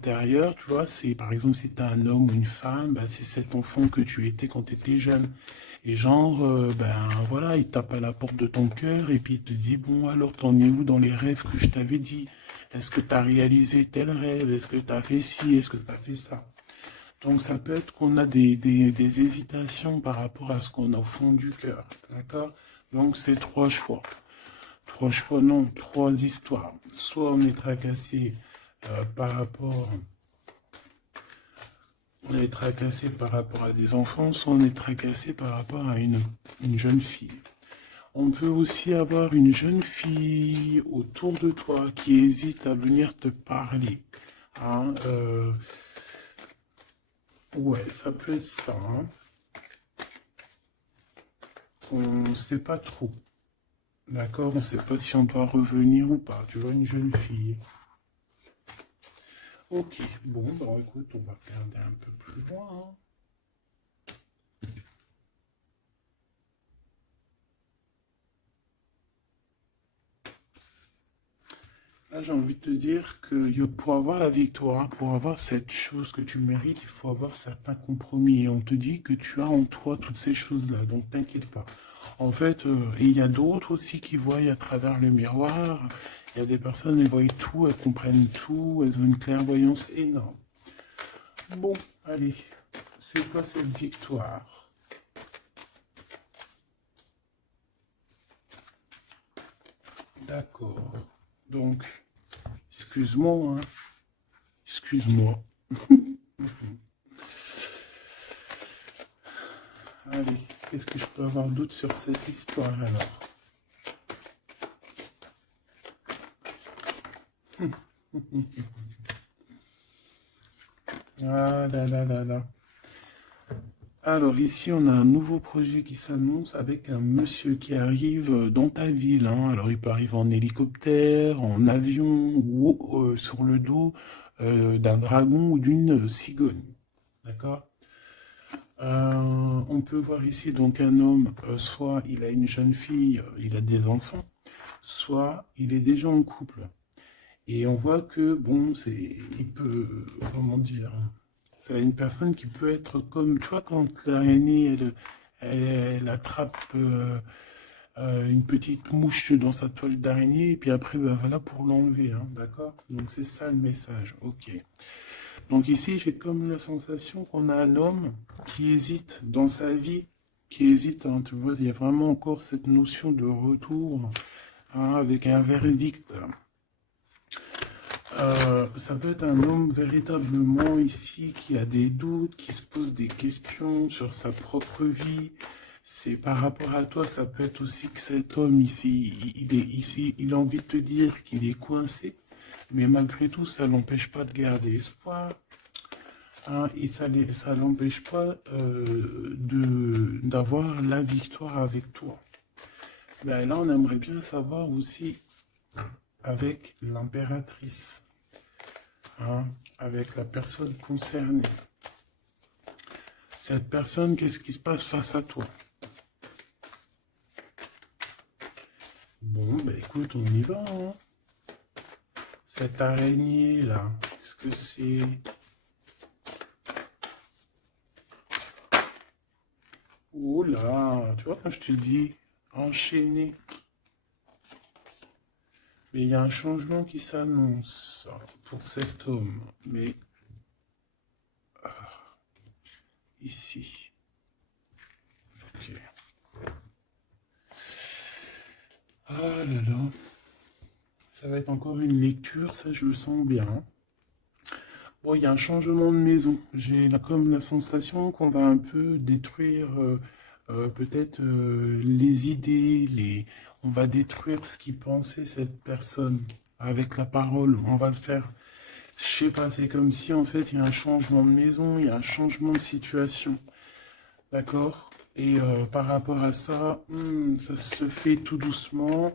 intérieur, tu vois, c'est par exemple si tu as un homme ou une femme, bah, c'est cet enfant que tu étais quand tu étais jeune. Et genre, ben voilà, il tape à la porte de ton cœur et puis il te dit, bon, alors t'en es où dans les rêves que je t'avais dit? Est-ce que tu as réalisé tel rêve? Est-ce que tu as fait ci? Est-ce que tu as fait ça? Donc ça peut être qu'on a des hésitations par rapport à ce qu'on a au fond du cœur, d'accord? Donc c'est trois choix. Trois choix, non, trois histoires. Soit on est tracassé par rapport, on est tracassé par rapport à des enfants, soit on est tracassé par rapport à une jeune fille. On peut aussi avoir une jeune fille autour de toi qui hésite à venir te parler. Hein, ouais, ça peut être ça. Hein. On ne sait pas trop. D'accord, on ne sait pas si on doit revenir ou pas. Tu vois, une jeune fille. Ok, bon, bah écoute, on va regarder un peu plus loin. Hein. Là, j'ai envie de te dire que pour avoir la victoire, pour avoir cette chose que tu mérites, il faut avoir certains compromis. Et on te dit que tu as en toi toutes ces choses-là, donc t'inquiète pas. En fait, et il y a d'autres aussi qui voient à travers le miroir. Il y a des personnes, elles voient tout, elles comprennent tout, elles ont une clairvoyance énorme. Bon, allez, c'est quoi cette victoire? D'accord. Donc, excuse-moi, hein. Excuse-moi. Allez, qu'est-ce que je peux avoir d'autre sur cette histoire alors? Ah là là là là. Alors ici, on a un nouveau projet qui s'annonce avec un monsieur qui arrive dans ta ville. Hein. Alors il peut arriver en hélicoptère, en avion ou sur le dos d'un dragon ou d'une cigogne. D'accord? On peut voir ici donc un homme, soit il a une jeune fille, il a des enfants, soit il est déjà en couple. Et on voit que, bon, il peut, comment dire, c'est une personne qui peut être comme, tu vois, quand l'araignée, elle attrape une petite mouche dans sa toile d'araignée, et puis après, ben voilà pour l'enlever, hein, d'accord? Donc c'est ça le message, ok. Donc ici, j'ai comme la sensation qu'on a un homme qui hésite dans sa vie, qui hésite, hein, tu vois, il y a vraiment encore cette notion de retour, hein, avec un verdict. Ça peut être un homme véritablement ici qui a des doutes, qui se pose des questions sur sa propre vie. C'est par rapport à toi, ça peut être aussi que cet homme ici, il est ici, il a envie de te dire qu'il est coincé, mais malgré tout, ça l'empêche pas de garder espoir. Hein, et ça l'empêche pas d'avoir la victoire avec toi. Ben là, on aimerait bien savoir aussi avec l'impératrice. Hein, avec la personne concernée. Cette personne, qu'est-ce qui se passe face à toi? Bon, ben écoute, on y va. Hein. Cette araignée là, qu'est-ce que c'est? Oh là, tu vois quand je te dis enchaîné. Mais il y a un changement qui s'annonce pour cet homme. Mais ici. Ok. Ah là là. Ça va être encore une lecture, ça je le sens bien. Bon, il y a un changement de maison. J'ai comme la sensation qu'on va un peu détruire peut-être les idées, on va détruire ce qui pensait cette personne avec la parole. On va le faire. Je sais pas, c'est comme si en fait il y a un changement de maison, il y a un changement de situation. D'accord? Et par rapport à ça, ça se fait tout doucement.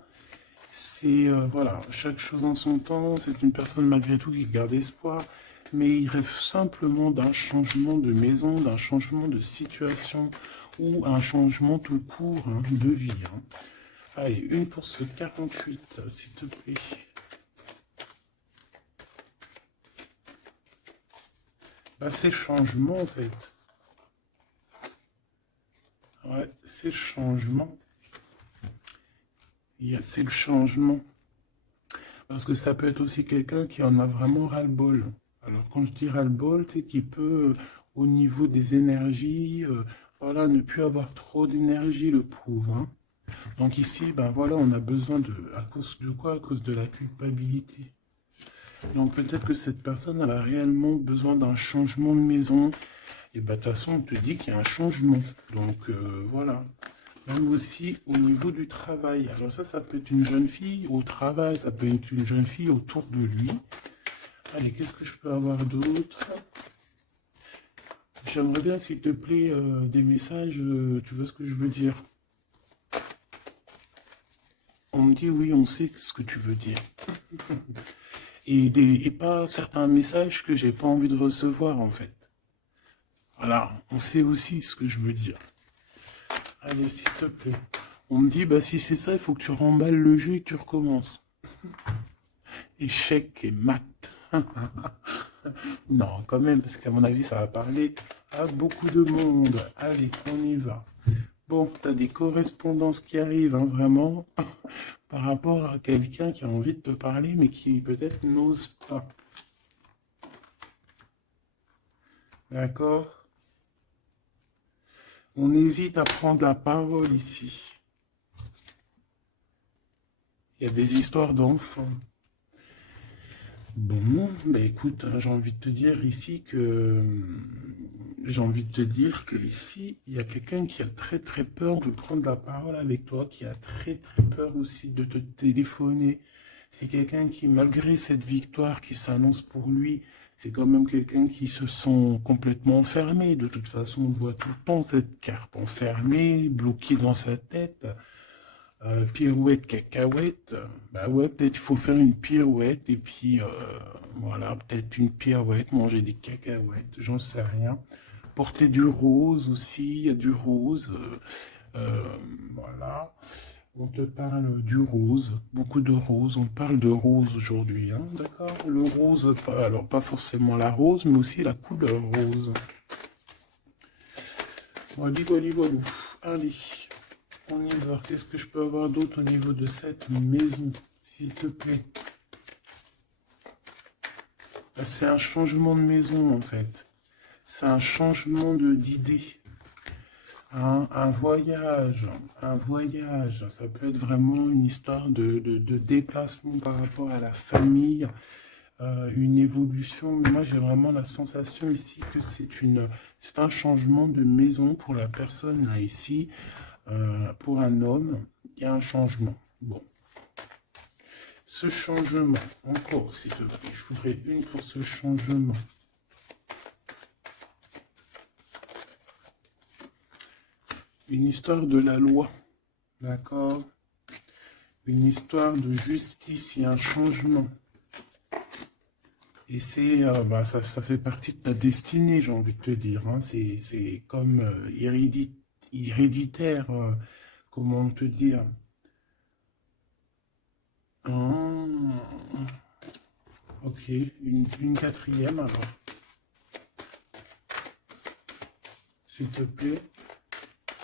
C'est, voilà, chaque chose en son temps. C'est une personne malgré tout qui garde espoir. Mais il rêve simplement d'un changement de maison, d'un changement de situation ou un changement tout court hein, de vie. Hein. Allez, une pour ce 48, s'il te plaît. Bah, c'est le changement, en fait. Ouais, c'est le changement. C'est le changement. Parce que ça peut être aussi quelqu'un qui en a vraiment ras-le-bol. Alors, quand je dis ras-le-bol, c'est qu'il peut, au niveau des énergies, voilà, ne plus avoir trop d'énergie, le pauvre, hein. Donc ici, ben voilà, on a besoin de, à cause de quoi? À cause de la culpabilité. Donc peut-être que cette personne, elle a réellement besoin d'un changement de maison. Et ben de toute façon, on te dit qu'il y a un changement. Donc voilà. Même aussi au niveau du travail. Alors ça peut être une jeune fille au travail, ça peut être une jeune fille autour de lui. Allez, qu'est-ce que je peux avoir d'autre? J'aimerais bien, s'il te plaît, des messages, tu vois ce que je veux dire? On me dit oui, on sait ce que tu veux dire. Et pas certains messages que j'ai pas envie de recevoir, en fait. Voilà, on sait aussi ce que je veux dire. Allez, s'il te plaît. On me dit, bah si c'est ça, il faut que tu remballes le jeu et que tu recommences. Échec et mat. Non, quand même, parce qu'à mon avis, ça va parler à beaucoup de monde. Allez, on y va. Bon, t'as des correspondances qui arrivent, hein, vraiment, par rapport à quelqu'un qui a envie de te parler, mais qui peut-être n'ose pas. D'accord? On hésite à prendre la parole ici. Il y a des histoires d'enfants. Bon, bah écoute, hein, j'ai envie de te dire ici que ici, il y a quelqu'un qui a très très peur de prendre la parole avec toi, qui a très très peur aussi de te téléphoner. C'est quelqu'un qui, malgré cette victoire qui s'annonce pour lui, c'est quand même quelqu'un qui se sent complètement enfermé. De toute façon, on voit tout le temps cette carte enfermée, bloquée dans sa tête. Pirouette, cacahuète, bah ouais, peut-être il faut faire une pirouette et puis voilà, peut-être une pirouette, manger des cacahuètes, j'en sais rien. Porter du rose aussi, il y a du rose, voilà. On te parle du rose, beaucoup de rose, on parle de rose aujourd'hui, hein, d'accord? Le rose, alors pas forcément la rose, mais aussi la couleur rose. Voilà, voilà, voilà. Allez. On y va. Qu'est-ce que je peux avoir d'autre au niveau de cette maison, s'il te plaît? C'est un changement de maison, en fait. C'est un changement d'idée. Un voyage. Un voyage. Ça peut être vraiment une histoire de déplacement par rapport à la famille. Une évolution. Mais moi, j'ai vraiment la sensation ici que c'est un changement de maison pour la personne, là, ici. Pour un homme, il y a un changement. Bon. Ce changement, encore s'il te plaît, je voudrais une pour ce changement. Une histoire de la loi, d'accord? Une histoire de justice, il y a un changement. Et c'est, ça fait partie de ta destinée, j'ai envie de te dire, hein. C'est comme héréditaire, comment te dire? Ah, ok, une quatrième alors, s'il te plaît,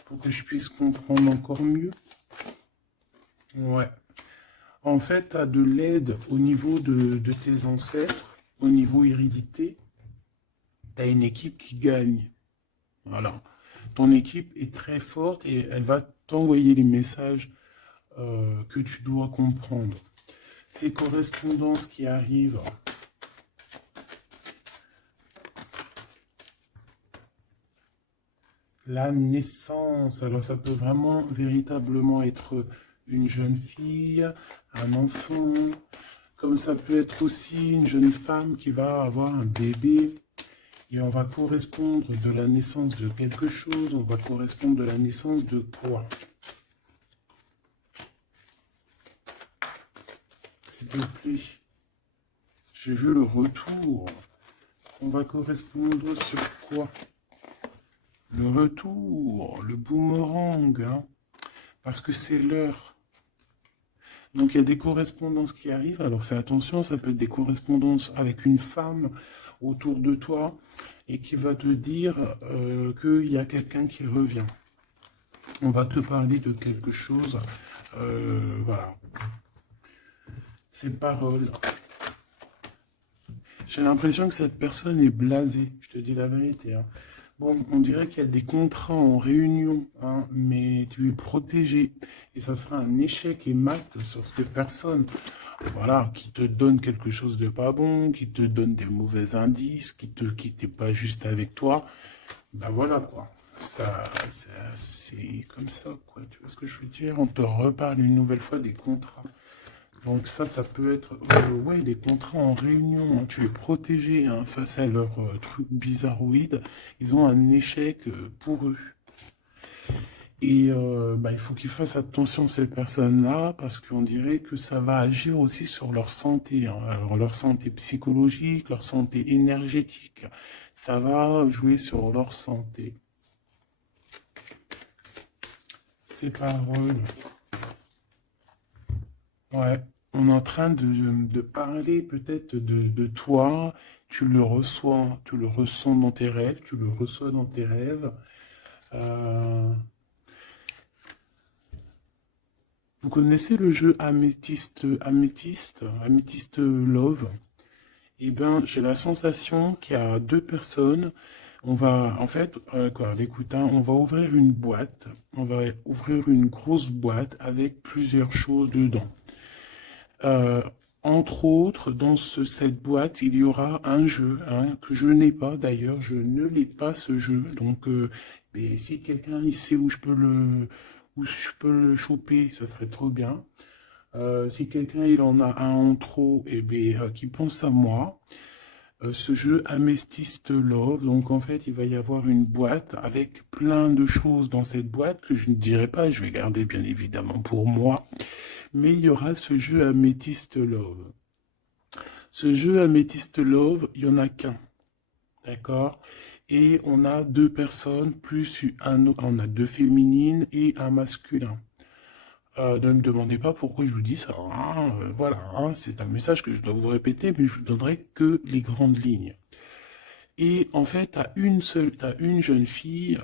pour que je puisse comprendre encore mieux. Ouais. En fait, tu as de l'aide au niveau de tes ancêtres, au niveau hérédité. Tu as une équipe qui gagne. Voilà. Ton équipe est très forte et elle va t'envoyer les messages que tu dois comprendre. Ces correspondances qui arrivent, la naissance, alors ça peut vraiment véritablement être une jeune fille, un enfant, comme ça peut être aussi une jeune femme qui va avoir un bébé. Et on va correspondre de la naissance de quelque chose, on va correspondre de la naissance de quoi? S'il te plaît. J'ai vu le retour. On va correspondre sur quoi? Le retour, le boomerang, hein, parce que c'est l'heure. Donc il y a des correspondances qui arrivent, alors fais attention, ça peut être des correspondances avec une femme autour de toi et qui va te dire qu'il y a quelqu'un qui revient. On va te parler de quelque chose. Voilà. Ces paroles. J'ai l'impression que cette personne est blasée. Je te dis la vérité, hein. Bon, on dirait qu'il y a des contrats en réunion, hein, mais tu es protégé. Et ça sera un échec et mat sur ces personnes, voilà, qui te donnent quelque chose de pas bon, qui te donnent des mauvais indices, qui te quittent pas juste avec toi. Ben voilà, quoi. C'est comme ça, quoi. Tu vois ce que je veux dire? On te reparle une nouvelle fois des contrats. Donc ça peut être ouais, des contrats en réunion, hein. Tu es protégé, hein, face à leurs trucs bizarroïdes. Ils ont un échec pour eux. Et bah, il faut qu'ils fassent attention ces personnes-là parce qu'on dirait que ça va agir aussi sur leur santé, hein. Alors leur santé psychologique, leur santé énergétique. Ça va jouer sur leur santé. Ces paroles. Ouais, on est en train de parler peut-être de toi, tu le ressens dans tes rêves, tu le reçois dans tes rêves. Euh, vous connaissez le jeu Améthyste Love? Eh bien, j'ai la sensation qu'il y a deux personnes. On va, en fait, quoi, écoute, hein, on va ouvrir une boîte. On va ouvrir une grosse boîte avec plusieurs choses dedans. Euh, Entre autres, dans cette boîte, il y aura un jeu, hein, que je n'ai pas d'ailleurs, je ne l'ai pas ce jeu. Donc, mais si quelqu'un il sait où je peux le choper, ça serait trop bien. Si quelqu'un il en a un en trop, et bien, qui pense à moi. Ce jeu Amethyst Love, donc en fait, il va y avoir une boîte avec plein de choses dans cette boîte que je ne dirai pas, je vais garder bien évidemment pour moi. Mais il y aura ce jeu Amethyst Love. Ce jeu Amethyst Love, il n'y en a qu'un. D'accord? Et on a deux personnes, plus on a deux féminines et un masculin. Ne me demandez pas pourquoi je vous dis ça, hein. Voilà, hein, c'est un message que je dois vous répéter, mais je vous donnerai que les grandes lignes. Et en fait, t'as une jeune fille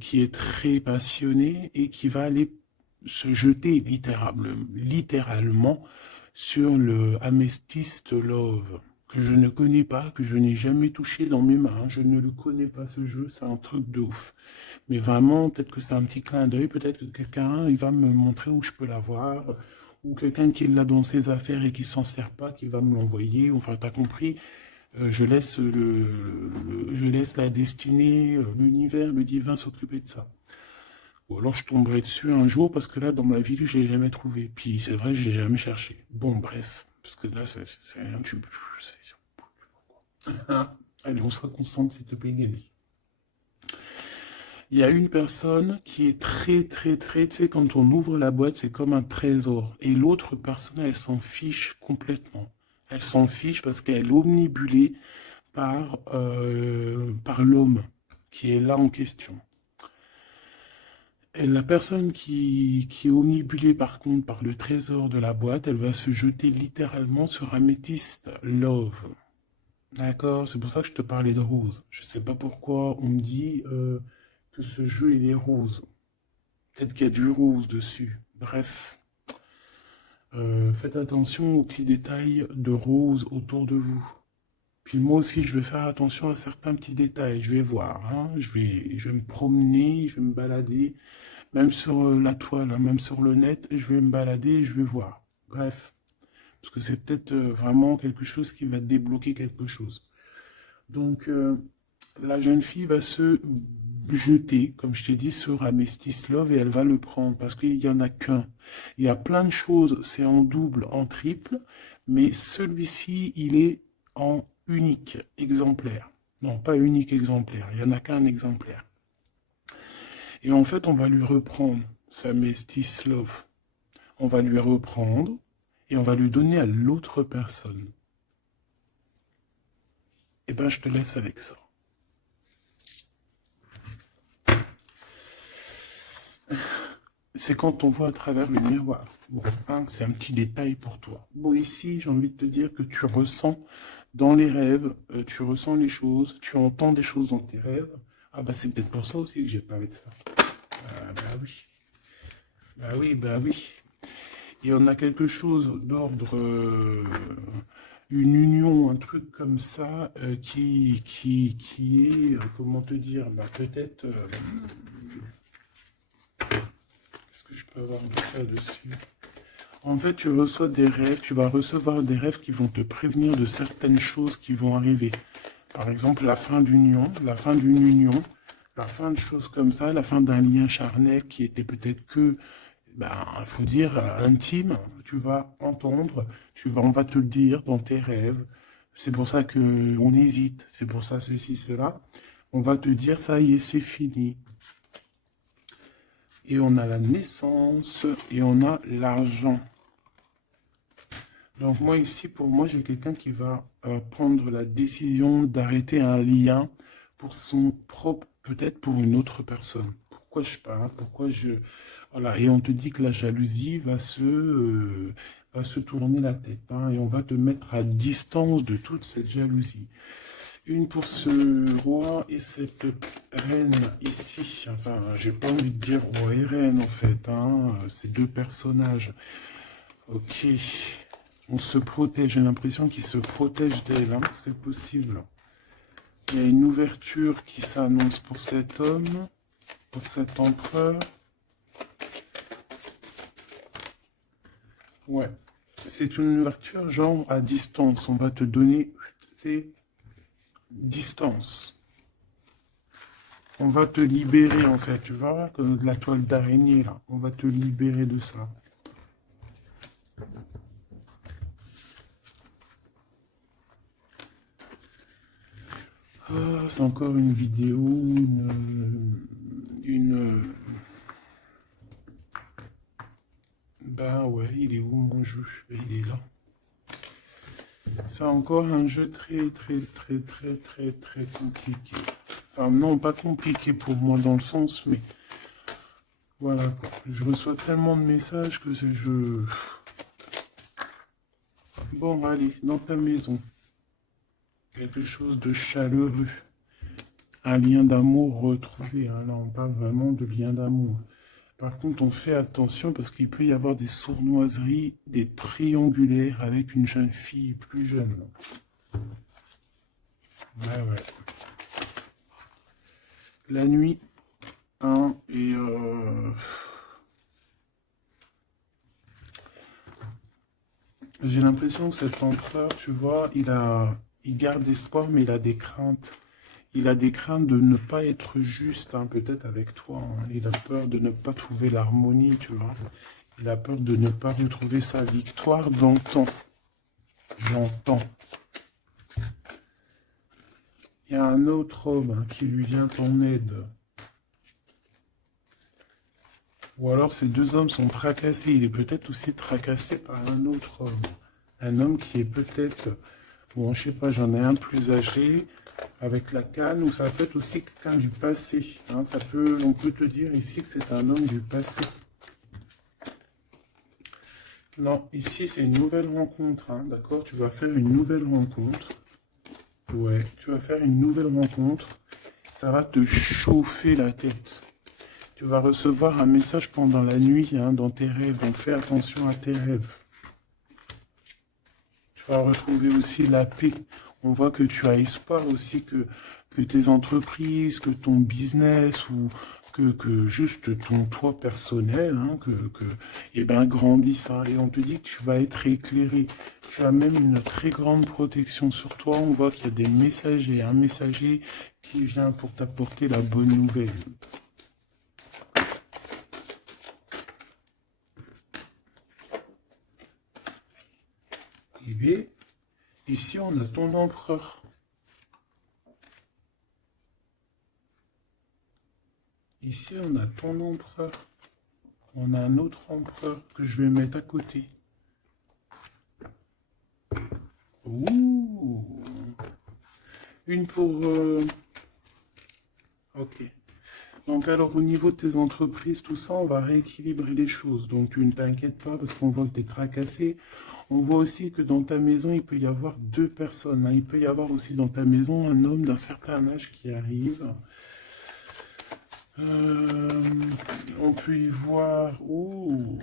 qui est très passionnée et qui va aller se jeter littéralement sur le Amethyst Love, que je ne connais pas, que je n'ai jamais touché dans mes mains. Je ne le connais pas ce jeu, c'est un truc de ouf. Mais vraiment, peut-être que c'est un petit clin d'œil, peut-être que quelqu'un, il va me montrer où je peux l'avoir, ou quelqu'un qui l'a dans ses affaires et qui s'en sert pas, qui va me l'envoyer. Enfin, t'as compris. Je laisse la destinée, l'univers, le divin s'occuper de ça. Ou alors je tomberai dessus un jour parce que là, dans ma vie, je l'ai jamais trouvé. Puis c'est vrai, je l'ai jamais cherché. Bon, bref, parce que là, c'est rien. Allez, on se concentre, s'il te plaît, Gabi. Il y a une personne qui est très, tu sais, quand on ouvre la boîte, c'est comme un trésor. Et l'autre personne, elle s'en fiche complètement. Elle s'en fiche parce qu'elle est omnibulée par l'homme qui est là en question. Et la personne qui est omnibulée par contre par le trésor de la boîte, elle va se jeter littéralement sur Amethyst Love. D'accord? C'est pour ça que je te parlais de rose. Je sais pas pourquoi on me dit que ce jeu il est rose. Peut-être qu'il y a du rose dessus. Bref. Faites attention aux petits détails de rose autour de vous. Puis moi aussi, je vais faire attention à certains petits détails. Je vais voir, hein. Je vais me promener, je vais me balader, même sur la toile, hein, même sur le net, je vais me balader et je vais voir. Bref, parce que c'est peut-être vraiment quelque chose qui va débloquer quelque chose. Donc, la jeune fille va se jeter, comme je t'ai dit, sur Amethyst Love et elle va le prendre parce qu'il n'y en a qu'un. Il y a plein de choses, c'est en double, en triple, mais celui-ci, il est en unique exemplaire. Non, pas unique exemplaire, il n'y en a qu'un exemplaire. Et en fait, on va lui reprendre sa Amethyst Love. On va lui reprendre et on va lui donner à l'autre personne. Eh ben, je te laisse avec ça. C'est quand on voit à travers le miroir. Bon, hein, c'est un petit détail pour toi. Bon, ici, j'ai envie de te dire que tu ressens dans les rêves, tu ressens les choses, tu entends des choses dans tes rêves. Ah bah c'est peut-être pour ça aussi que j'ai parlé de ça. Ah bah oui, bah oui, bah oui. Et on a quelque chose d'ordre, une union, un truc comme ça, qui est, comment te dire, bah peut-être, est-ce que je peux avoir de ça dessus? En fait, tu reçois des rêves, tu vas recevoir des rêves qui vont te prévenir de certaines choses qui vont arriver. Par exemple, la fin d'une union, la fin de choses comme ça, la fin d'un lien charnel qui était peut-être que, ben, faut dire, intime. Tu vas entendre, on va te le dire dans tes rêves. C'est pour ça que on hésite, c'est pour ça ceci, cela. On va te dire, ça y est, c'est fini. Et on a la naissance et on a l'argent. Donc moi ici, pour moi, j'ai quelqu'un qui va prendre la décision d'arrêter un lien pour son propre, peut-être pour une autre personne. Pourquoi je parle? Pourquoi je... Voilà, et on te dit que la jalousie va se tourner la tête, hein, et on va te mettre à distance de toute cette jalousie. Une pour ce roi et cette reine ici. Enfin, j'ai pas envie de dire roi et reine en fait, hein, ces deux personnages. Ok. On se protège, j'ai l'impression qu'il se protège d'elle, hein, c'est possible. Il y a une ouverture qui s'annonce pour cet homme, pour cet empereur. Ouais, c'est une ouverture genre à distance, on va te donner, c'est distance. On va te libérer en fait, tu vois, comme de la toile d'araignée là, on va te libérer de ça. Ah, c'est encore une vidéo, Ben ouais, il est où mon jeu? Ben, il est là. C'est encore un jeu très, très, très, très, très, très compliqué. Enfin, non, pas compliqué pour moi dans le sens, mais voilà quoi. Je reçois tellement de messages que je... Bon, allez, dans ta maison. Quelque chose de chaleureux. Un lien d'amour retrouvé, hein. Là, on parle vraiment de lien d'amour. Par contre, on fait attention parce qu'il peut y avoir des sournoiseries, des triangulaires avec une jeune fille plus jeune. Ouais, ouais. La nuit, hein, et j'ai l'impression que cet empereur, tu vois, il garde espoir, mais il a des craintes. Il a des craintes de ne pas être juste, hein, peut-être avec toi, hein. Il a peur de ne pas trouver l'harmonie, tu vois. Il a peur de ne pas retrouver sa victoire dans le temps. J'entends. Il y a un autre homme, hein, qui lui vient en aide. Ou alors ces deux hommes sont tracassés. Il est peut-être aussi tracassé par un autre homme. Un homme qui est peut-être, bon, je sais pas, j'en ai un plus âgé, avec la canne, ou ça peut être aussi quelqu'un du passé, hein. On peut te dire ici que c'est un homme du passé. Non, ici c'est une nouvelle rencontre, hein, d'accord? Tu vas faire une nouvelle rencontre. Ouais, tu vas faire une nouvelle rencontre. Ça va te chauffer la tête. Tu vas recevoir un message pendant la nuit, hein, dans tes rêves. Donc fais attention à tes rêves. Tu vas retrouver aussi la paix. On voit que tu as espoir aussi que tes entreprises, que ton business ou que juste ton toi personnel, hein, eh ben, grandisse, hein. Et on te dit que tu vas être éclairé. Tu as même une très grande protection sur toi. On voit qu'il y a des messagers, un messager qui vient pour t'apporter la bonne nouvelle. Eh bien, ici on a ton empereur. Ici on a ton empereur. On a un autre empereur que je vais mettre à côté. Ouh. Une pour... Ok. Donc alors au niveau de tes entreprises, tout ça, on va rééquilibrer les choses. Donc tu ne t'inquiètes pas parce qu'on voit que tu es tracassé. On voit aussi que dans ta maison, il peut y avoir deux personnes, hein. Il peut y avoir aussi dans ta maison un homme d'un certain âge qui arrive. Euh, on peut y voir... Oh,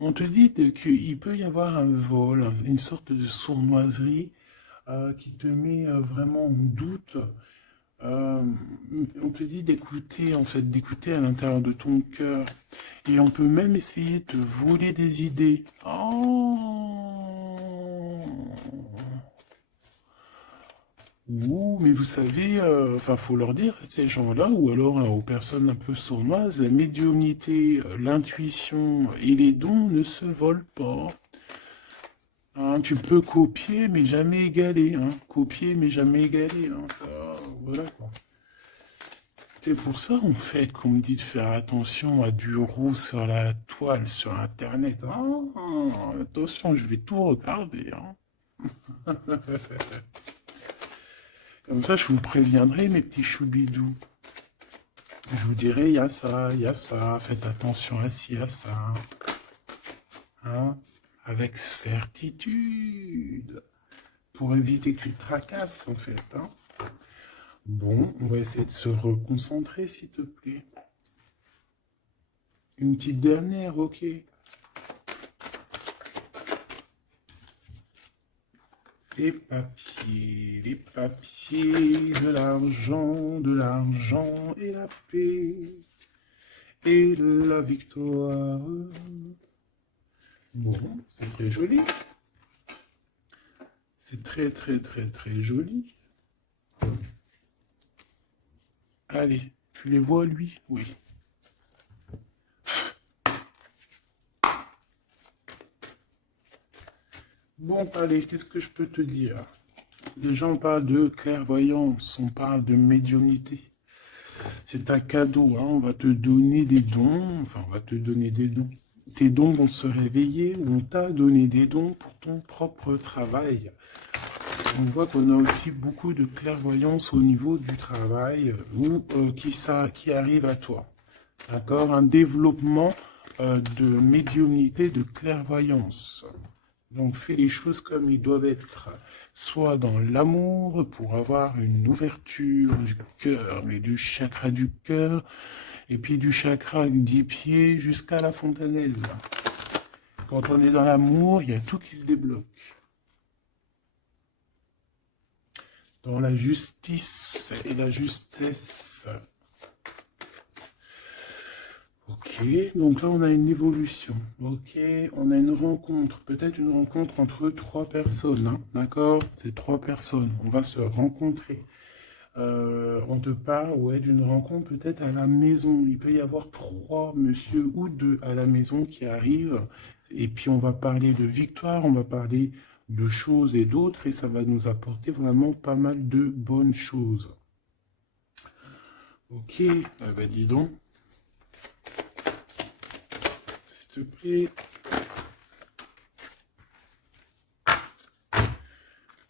on te dit qu'il peut y avoir un vol, une sorte de sournoiserie qui te met vraiment en doute. Euh, on te dit d'écouter, en fait, d'écouter à l'intérieur de ton cœur. Et on peut même essayer de te voler des idées. Oh. Ouh, mais vous savez, enfin, faut leur dire, ces gens-là, ou alors aux personnes un peu sournoises, la médiumnité, l'intuition et les dons ne se volent pas. Hein, tu peux copier, mais jamais égaler. Hein. Copier, mais jamais égaler. Hein, ça, voilà quoi. C'est pour ça, en fait, qu'on me dit de faire attention à du roux sur la toile, sur Internet. Ah, attention, je vais tout regarder. Hein. Comme ça, je vous préviendrai, mes petits choubidous. Je vous dirai, il y a ça, faites attention à ci, à ça. Hein, avec certitude. Pour éviter que tu te tracasses, en fait. Hein. Bon, on va essayer de se reconcentrer, s'il te plaît. Une petite dernière, ok. Les papiers, de l'argent et la paix et la victoire. Bon, c'est très joli. C'est très, très, très, très joli. Allez, tu les vois, lui? Oui. Bon, allez, qu'est-ce que je peux te dire? Déjà, on parle de clairvoyance, on parle de médiumnité. C'est un cadeau, hein, on va te donner des dons, enfin, on va te donner des dons. Tes dons vont se réveiller, on t'a donné des dons pour ton propre travail. On voit qu'on a aussi beaucoup de clairvoyance au niveau du travail ou qui arrive à toi. D'accord? Un développement de médiumnité, de clairvoyance. Donc fais les choses comme ils doivent être. Soit dans l'amour pour avoir une ouverture du cœur, mais du chakra du cœur, et puis du chakra du pied jusqu'à la fontanelle. Quand on est dans l'amour, il y a tout qui se débloque. Dans la justice et la justesse. Ok, donc là on a une évolution. Ok, on a une rencontre, peut-être une rencontre entre trois personnes, hein, d'accord? C'est trois personnes, on va se rencontrer. On te parle, ouais, d'une rencontre peut-être à la maison. Il peut y avoir trois monsieur ou deux à la maison qui arrivent. Et puis on va parler de victoire, on va parler de choses et d'autres, et ça va nous apporter vraiment pas mal de bonnes choses. Ok, bah dis donc. S'il te plaît.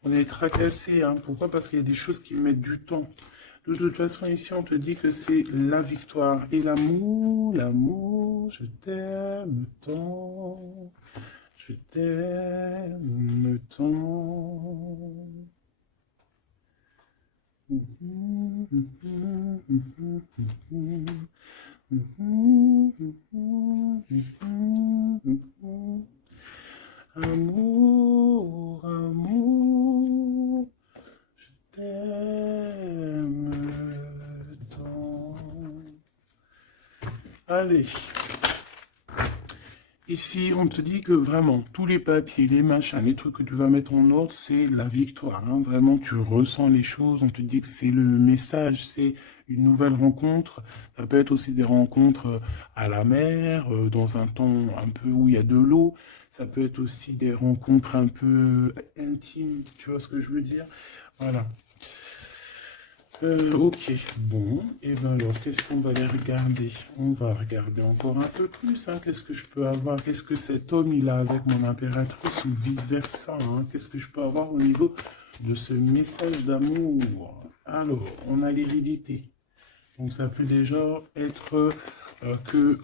On est tracassé, hein. Pourquoi? Parce qu'il y a des choses qui mettent du temps. De toute façon, ici, on te dit que c'est la victoire et l'amour. L'amour, je t'aime tant. Je t'aime tant. Amour, amour, je t'aime tant. Allez. Ici, on te dit que vraiment, tous les papiers, les machins, les trucs que tu vas mettre en ordre, c'est la victoire. Hein. Vraiment, tu ressens les choses. On te dit que c'est le message, c'est une nouvelle rencontre. Ça peut être aussi des rencontres à la mer, dans un temps un peu où il y a de l'eau. Ça peut être aussi des rencontres un peu intimes. Tu vois ce que je veux dire? Voilà. Ok, bon, et ben alors, qu'est-ce qu'on va aller regarder? On va regarder encore un peu plus, hein. Qu'est-ce que je peux avoir? Qu'est-ce que cet homme, il a avec mon impératrice ou vice-versa, hein? Qu'est-ce que je peux avoir au niveau de ce message d'amour? Alors, on a l'hérédité. Donc ça peut déjà être que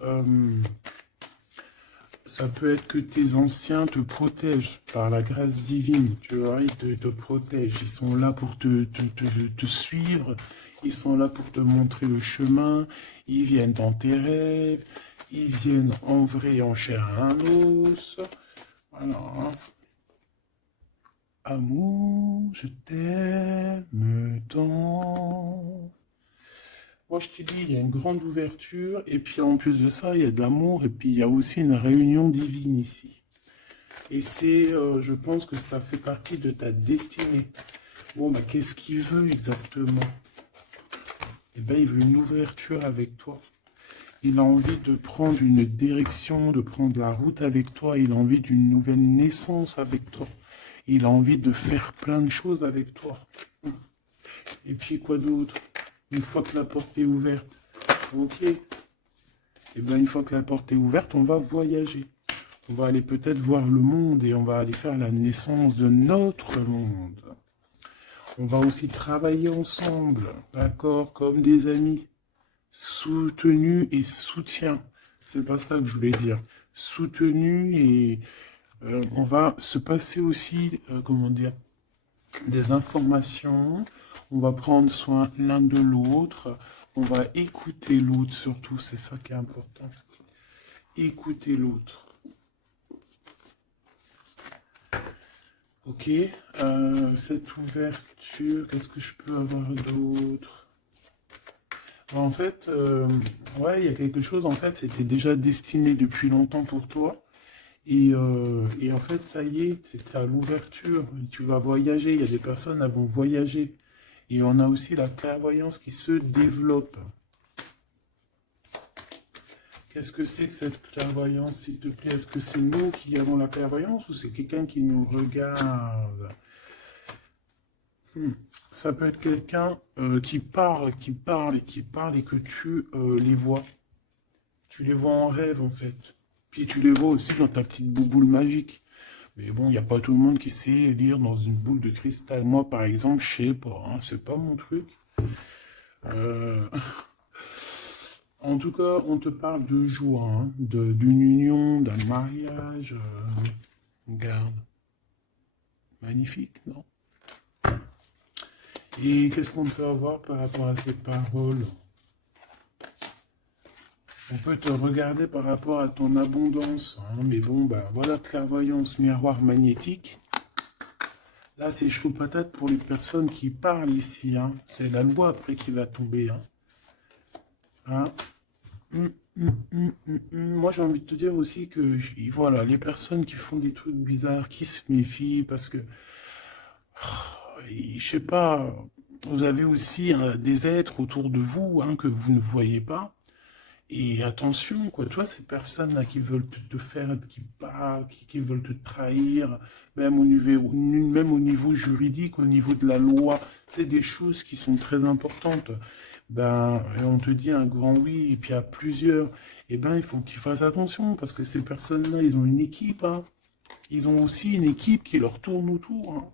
ça peut être que tes anciens te protègent par la grâce divine, tu vois, te protègent, ils sont là pour te suivre, ils sont là pour te montrer le chemin, ils viennent dans tes rêves, ils viennent en vrai, en chair et en os. Voilà, hein. Amour, je t'aime tant. Moi, je te dis, il y a une grande ouverture, et puis en plus de ça, il y a de l'amour, et puis il y a aussi une réunion divine ici. Et c'est, je pense que ça fait partie de ta destinée. Bon, bah, qu'est-ce qu'il veut exactement? Eh bien, il veut une ouverture avec toi. Il a envie de prendre une direction, de prendre la route avec toi. Il a envie d'une nouvelle naissance avec toi. Il a envie de faire plein de choses avec toi. Et puis, quoi d'autre? Une fois que la porte est ouverte, ok. Et bien, une fois que la porte est ouverte, on va voyager. On va aller peut-être voir le monde et on va aller faire la naissance de notre monde. On va aussi travailler ensemble, d'accord, comme des amis. Soutenu et soutien. C'est pas ça que je voulais dire. Soutenu et on va se passer aussi, comment dire, des informations. On va prendre soin l'un de l'autre. On va écouter l'autre surtout, c'est ça qui est important. Écouter l'autre. Ok, cette ouverture, qu'est-ce que je peux avoir d'autre? En fait, ouais, il y a quelque chose, en fait, c'était déjà destiné depuis longtemps pour toi. Et en fait, ça y est, c'est à l'ouverture. Tu vas voyager, il y a des personnes, elles vont voyager. Et on a aussi la clairvoyance qui se développe. Qu'est-ce que c'est que cette clairvoyance, s'il te plaît? Est-ce que c'est nous qui avons la clairvoyance ou c'est quelqu'un qui nous regarde? Ça peut être quelqu'un qui parle et que tu les vois. Tu les vois en rêve en fait. Puis tu les vois aussi dans ta petite boule magique. Mais bon, il n'y a pas tout le monde qui sait lire dans une boule de cristal. Moi, par exemple, je sais pas, hein, c'est pas mon truc. Euh, En tout cas, on te parle de joie, hein, d'une union, d'un mariage. Regarde. Magnifique, non? Et qu'est-ce qu'on peut avoir par rapport à ces paroles? On peut te regarder par rapport à ton abondance, hein, mais bon, ben voilà, clairvoyance, miroir magnétique. Là, c'est chaud patate pour les personnes qui parlent ici, hein. C'est la loi après qui va tomber, hein. Hein. Moi, j'ai envie de te dire aussi que, voilà, les personnes qui font des trucs bizarres, qui se méfient, parce que, je sais pas, vous avez aussi des êtres autour de vous, hein, que vous ne voyez pas. Et attention, quoi, tu vois, ces personnes-là qui veulent te faire, qui parlent, qui veulent te trahir, même au niveau juridique, au niveau de la loi, c'est des choses qui sont très importantes. Ben, et on te dit un grand oui, et puis à plusieurs, eh ben, il faut qu'ils fassent attention, parce que ces personnes-là, ils ont une équipe, hein. Ils ont aussi une équipe qui leur tourne autour, hein.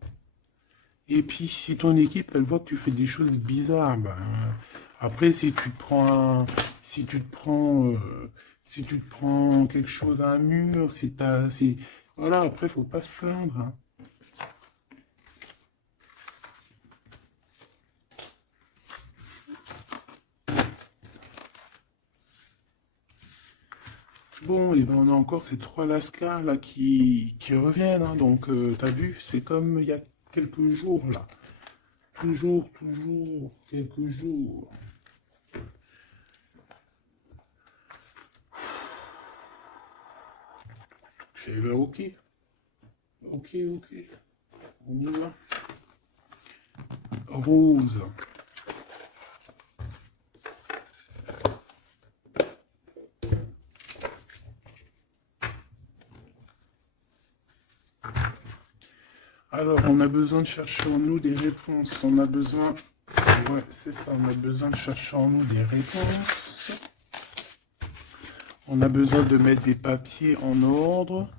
Et puis, si ton équipe, elle voit que tu fais des choses bizarres, ben, après, si tu te prends, si tu te prends quelque chose à un mur, voilà, après, faut pas se plaindre, hein. Bon, et ben, on a encore ces trois lascars là qui reviennent, hein. Donc, t'as vu, c'est comme il y a quelques jours, là. Toujours, quelques jours. Eh ben, ok. Ok. On y va. Rose. Alors, on a besoin de chercher en nous des réponses. On a besoin... Ouais, c'est ça, on a besoin de chercher en nous des réponses. On a besoin de mettre des papiers en ordre.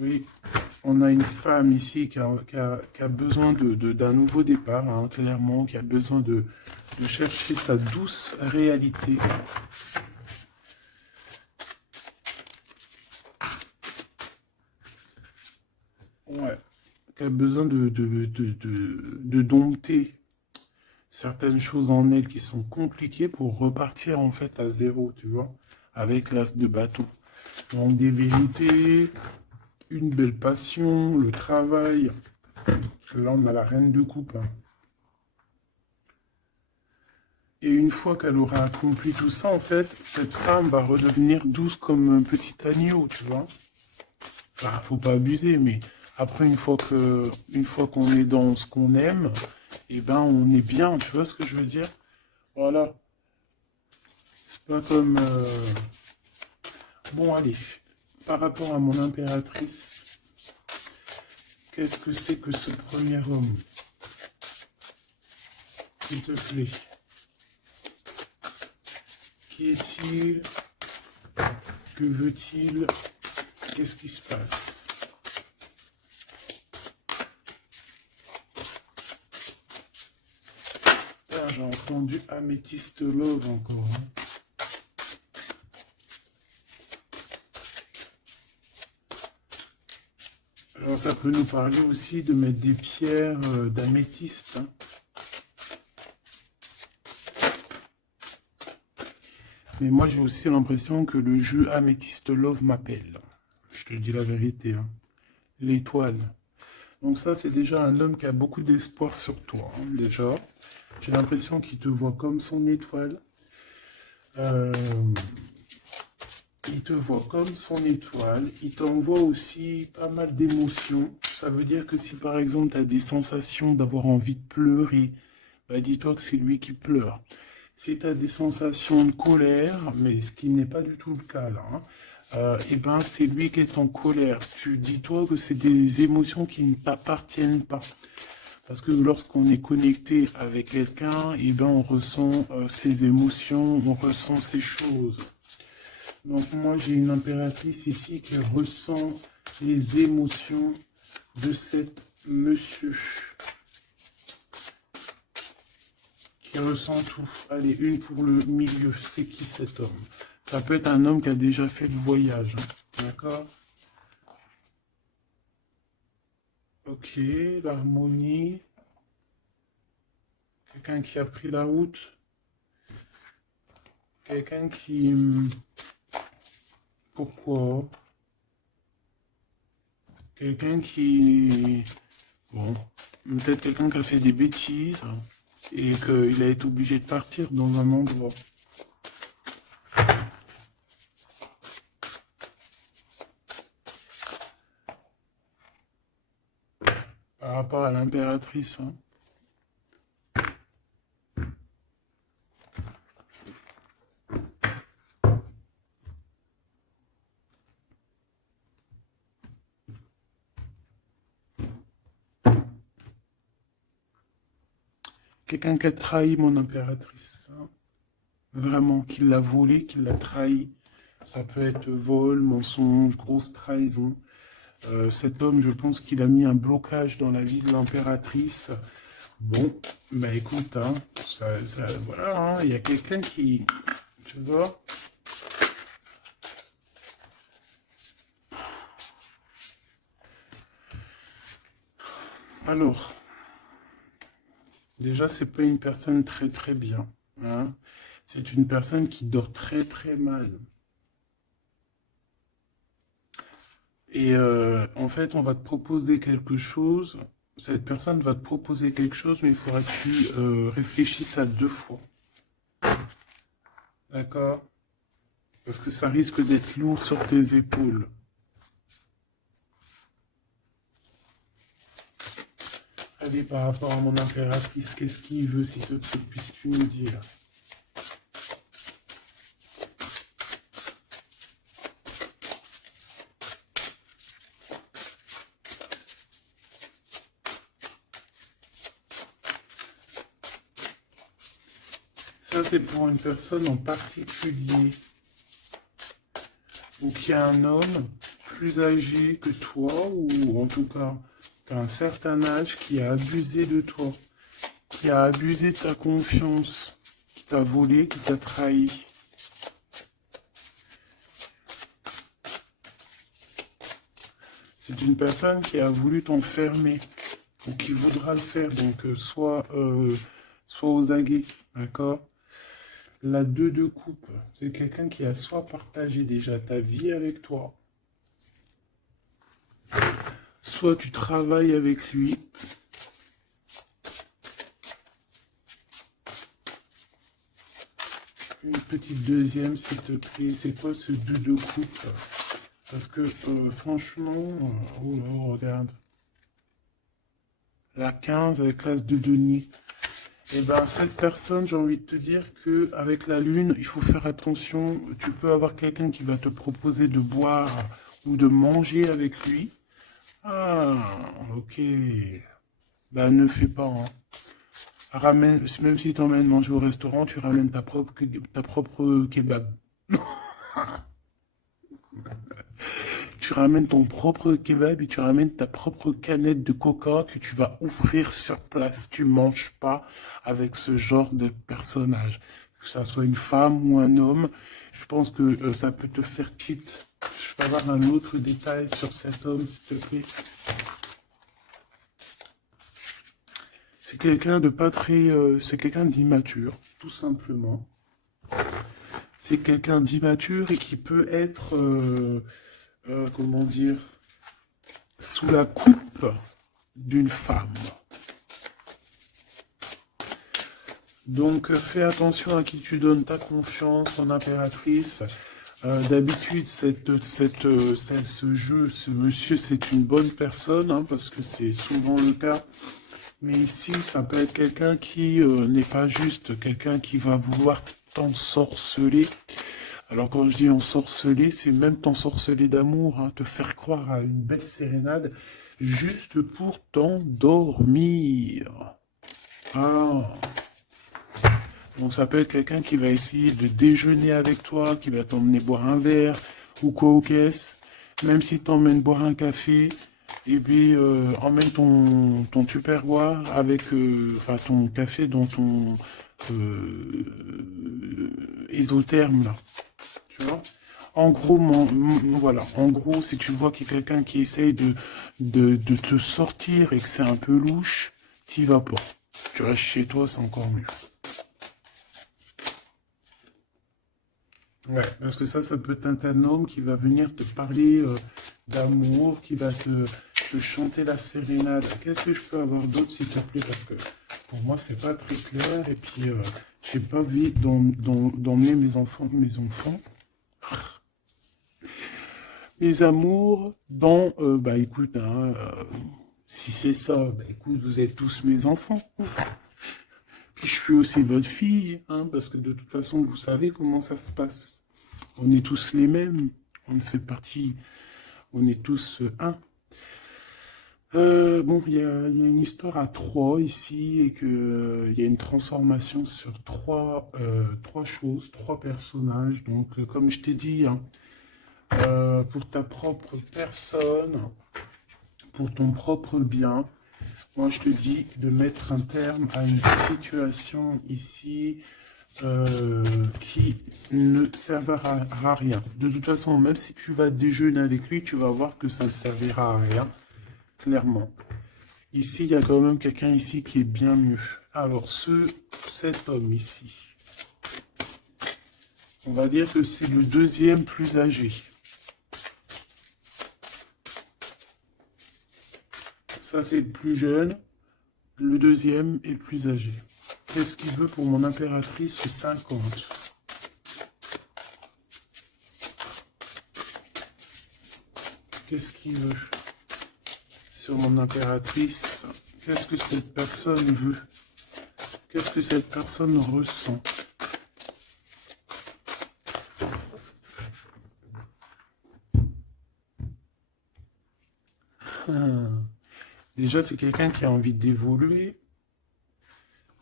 Oui, on a une femme ici qui a besoin d'un nouveau départ, hein, clairement, qui a besoin de chercher sa douce réalité. Ouais, qui a besoin de dompter certaines choses en elle qui sont compliquées pour repartir en fait à zéro, tu vois, avec l'as de bâton. Donc des vérités, une belle passion, le travail. Parce que là, on a la reine de coupe, hein. Et une fois qu'elle aura accompli tout ça, en fait, cette femme va redevenir douce comme un petit agneau, tu vois. Enfin, faut pas abuser, mais après, une fois qu'on est dans ce qu'on aime, eh ben, on est bien, tu vois ce que je veux dire? Voilà. C'est pas comme... Bon, allez. Par rapport à mon impératrice, qu'est-ce que c'est que ce premier homme? S'il te plaît. Qui est-il? Que veut-il? Qu'est-ce qui se passe? Ah, j'ai entendu Améthyste Love encore, hein. Alors ça peut nous parler aussi de mettre des pierres d'améthyste, hein. Mais moi j'ai aussi l'impression que le jeu Améthyste Love m'appelle. Je te dis la vérité, hein. L'étoile. Donc ça c'est déjà un homme qui a beaucoup d'espoir sur toi, hein, déjà. J'ai l'impression qu'il te voit comme son étoile. Il te voit comme son étoile. Il t'envoie aussi pas mal d'émotions. Ça veut dire que si par exemple tu as des sensations d'avoir envie de pleurer, bah dis-toi que c'est lui qui pleure. Si tu as des sensations de colère, mais ce qui n'est pas du tout le cas là, hein, et ben c'est lui qui est en colère. Tu dis-toi que c'est des émotions qui ne t'appartiennent pas. Parce que lorsqu'on est connecté avec quelqu'un, et ben on ressent ses émotions, on ressent ces choses. Donc moi j'ai une impératrice ici qui ressent les émotions de cet monsieur. Qui ressent tout. Allez, une pour le milieu. C'est qui cet homme? Ça peut être un homme qui a déjà fait le voyage, hein. D'accord? Ok, l'harmonie. Quelqu'un qui a pris la route. Quelqu'un qui... Pourquoi? Quelqu'un qui... Bon, peut-être quelqu'un qui a fait des bêtises et qu'il a été obligé de partir dans un endroit. Par rapport à l'impératrice, hein. Quelqu'un qui a trahi mon impératrice, hein. Vraiment, qui l'a volé, qui l'a trahi. Ça peut être vol, mensonge, grosse trahison. Cet homme, je pense qu'il a mis un blocage dans la vie de l'impératrice. Bon, bah écoute, hein, voilà, hein, il y a quelqu'un qui, tu vois. Alors, déjà, c'est pas une personne très très bien, hein. C'est une personne qui dort très très mal. Et en fait, on va te proposer quelque chose. Cette personne va te proposer quelque chose, mais il faudra que tu réfléchisses à deux fois. D'accord? Parce que ça risque d'être lourd sur tes épaules. Allez, par rapport à mon impératrice, qu'est-ce qu'il veut, s'il te plaît, puisses-tu nous dire? Ça, c'est pour une personne en particulier. Ou qu'il y a un homme plus âgé que toi, ou en tout cas, qu'à un certain âge, qui a abusé de toi. qui a abusé de ta confiance, qui t'a volé, qui t'a trahi. C'est une personne qui a voulu t'enfermer ou qui voudra le faire. Donc, soit aux aguets, d'accord? La 2 de coupe, c'est quelqu'un qui a soit partagé déjà ta vie avec toi, soit tu travailles avec lui. Une petite deuxième, s'il te plaît. C'est quoi ce 2 de coupe? Parce que, franchement, oh là, regarde. La 15 avec l'as de denier. Et ben, cette personne, j'ai envie de te dire que avec la lune, il faut faire attention. Tu peux avoir quelqu'un qui va te proposer de boire ou de manger avec lui. Ah, ok. Ben, ne fais pas, hein. Ramène, même si tu emmènes manger au restaurant, tu ramènes ta propre kebab. Tu ramènes ton propre kebab et tu ramènes ta propre canette de coca que tu vas ouvrir sur place. Tu manges pas avec ce genre de personnage. Que ça soit une femme ou un homme, je pense que ça peut te faire tilt. Je peux avoir un autre détail sur cet homme, s'il te plaît. C'est quelqu'un de pas très... c'est quelqu'un d'immature, tout simplement. C'est quelqu'un d'immature et qui peut être... comment dire, sous la coupe d'une femme. Donc fais attention à qui tu donnes ta confiance en impératrice. D'habitude, ce jeu, ce monsieur, c'est une bonne personne, hein, parce que c'est souvent le cas. Mais ici, ça peut être quelqu'un qui n'est pas juste, quelqu'un qui va vouloir t'ensorceler. Alors quand je dis ensorceler, c'est même t'ensorceler d'amour, hein, te faire croire à une belle sérénade, juste pour t'endormir. Ah. Donc ça peut être quelqu'un qui va essayer de déjeuner avec toi, qui va t'emmener boire un verre, ou quoi aux caisses, même si t'emmènes boire un café, et puis emmène ton tupperware avec, enfin ton café dans ton isotherme là. Tu vois? En gros, voilà. En gros, si tu vois qu'il y a quelqu'un qui essaye de te sortir et que c'est un peu louche, t'y vas pas. Tu restes chez toi, c'est encore mieux. Ouais, parce que ça peut être un homme qui va venir te parler d'amour, qui va te chanter la sérénade. Qu'est-ce que je peux avoir d'autre, s'il te plaît? Parce que pour moi, c'est pas très clair. Et puis, j'ai pas envie d'emmener mes enfants, mes amours dans, bah écoute, hein, si c'est ça, bah écoute, vous êtes tous mes enfants. Puis je suis aussi votre fille, hein, parce que de toute façon, vous savez comment ça se passe. On est tous les mêmes, on fait partie, on est tous un. Bon, il y a une histoire à trois ici, et que il y a une transformation sur trois choses, trois personnages. Donc, comme je t'ai dit, hein, pour ta propre personne, pour ton propre bien, moi je te dis de mettre un terme à une situation ici qui ne servira à rien. De toute façon, même si tu vas déjeuner avec lui, tu vas voir que ça ne servira à rien, clairement. Ici, il y a quand même quelqu'un ici qui est bien mieux. Alors, cet homme ici, on va dire que c'est le deuxième plus âgé. Ça, c'est le plus jeune. Le deuxième est le plus âgé. Qu'est-ce qu'il veut pour mon impératrice 50? Qu'est-ce qu'il veut sur mon impératrice? Qu'est-ce que cette personne veut? Qu'est-ce que cette personne ressent? Déjà, c'est quelqu'un qui a envie d'évoluer.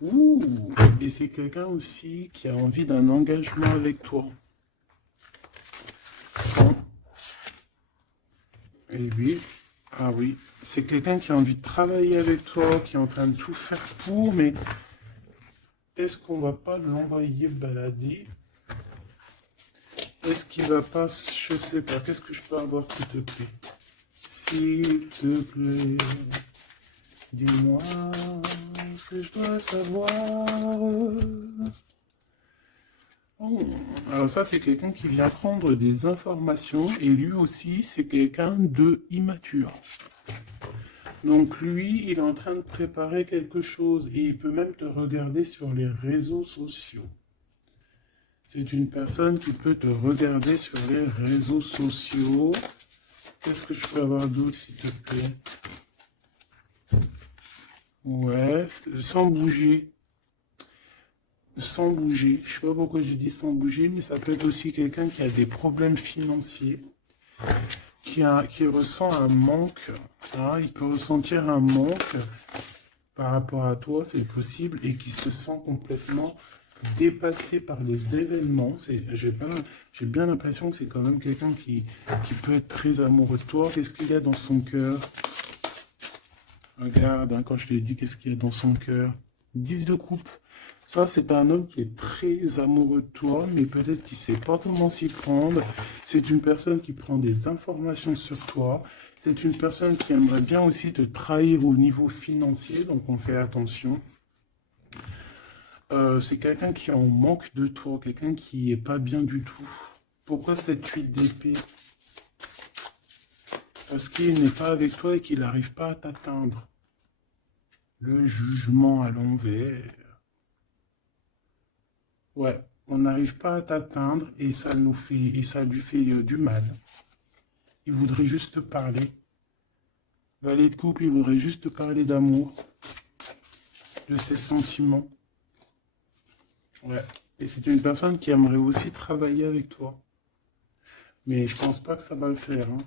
Ouh, et c'est quelqu'un aussi qui a envie d'un engagement avec toi. Et oui, Ah oui, c'est quelqu'un qui a envie de travailler avec toi, qui est en train de tout faire pour, mais est-ce qu'on va pas l'envoyer balader? Est-ce qu'il va pas, je sais pas, qu'est-ce que je peux avoir s'il te plaît? S'il te plaît, dis-moi ce que je dois savoir. Oh, alors ça, c'est quelqu'un qui vient prendre des informations et lui aussi, c'est quelqu'un de immature. Donc lui, il est en train de préparer quelque chose et il peut même te regarder sur les réseaux sociaux. C'est une personne qui peut te regarder sur les réseaux sociaux. Qu'est-ce que je peux avoir d'autre, s'il te plaît? Ouais, sans bouger. Sans bouger. Je sais pas pourquoi j'ai dit sans bouger, mais ça peut être aussi quelqu'un qui a des problèmes financiers, qui ressent un manque. Hein, il peut ressentir un manque par rapport à toi, c'est possible, et qui se sent complètement dépassé par les événements. J'ai bien l'impression que c'est quand même quelqu'un qui peut être très amoureux de toi. Qu'est-ce qu'il y a dans son cœur? Regarde, hein, quand je te dis qu'est-ce qu'il y a dans son cœur. 10 de coupe. Ça, c'est un homme qui est très amoureux de toi, mais peut-être qu'il ne sait pas comment s'y prendre. C'est une personne qui prend des informations sur toi. C'est une personne qui aimerait bien aussi te trahir au niveau financier, donc on fait attention. C'est quelqu'un qui est en manque de toi, quelqu'un qui est pas bien du tout. Pourquoi cette 8 d'épée? Parce qu'il n'est pas avec toi et qu'il n'arrive pas à t'atteindre. Le jugement à l'envers. Ouais, on n'arrive pas à t'atteindre et ça lui fait du mal. Il voudrait juste te parler. Valet de couple, il voudrait juste te parler d'amour, de ses sentiments. Ouais. Et c'est une personne qui aimerait aussi travailler avec toi. Mais je pense pas que ça va le faire, hein.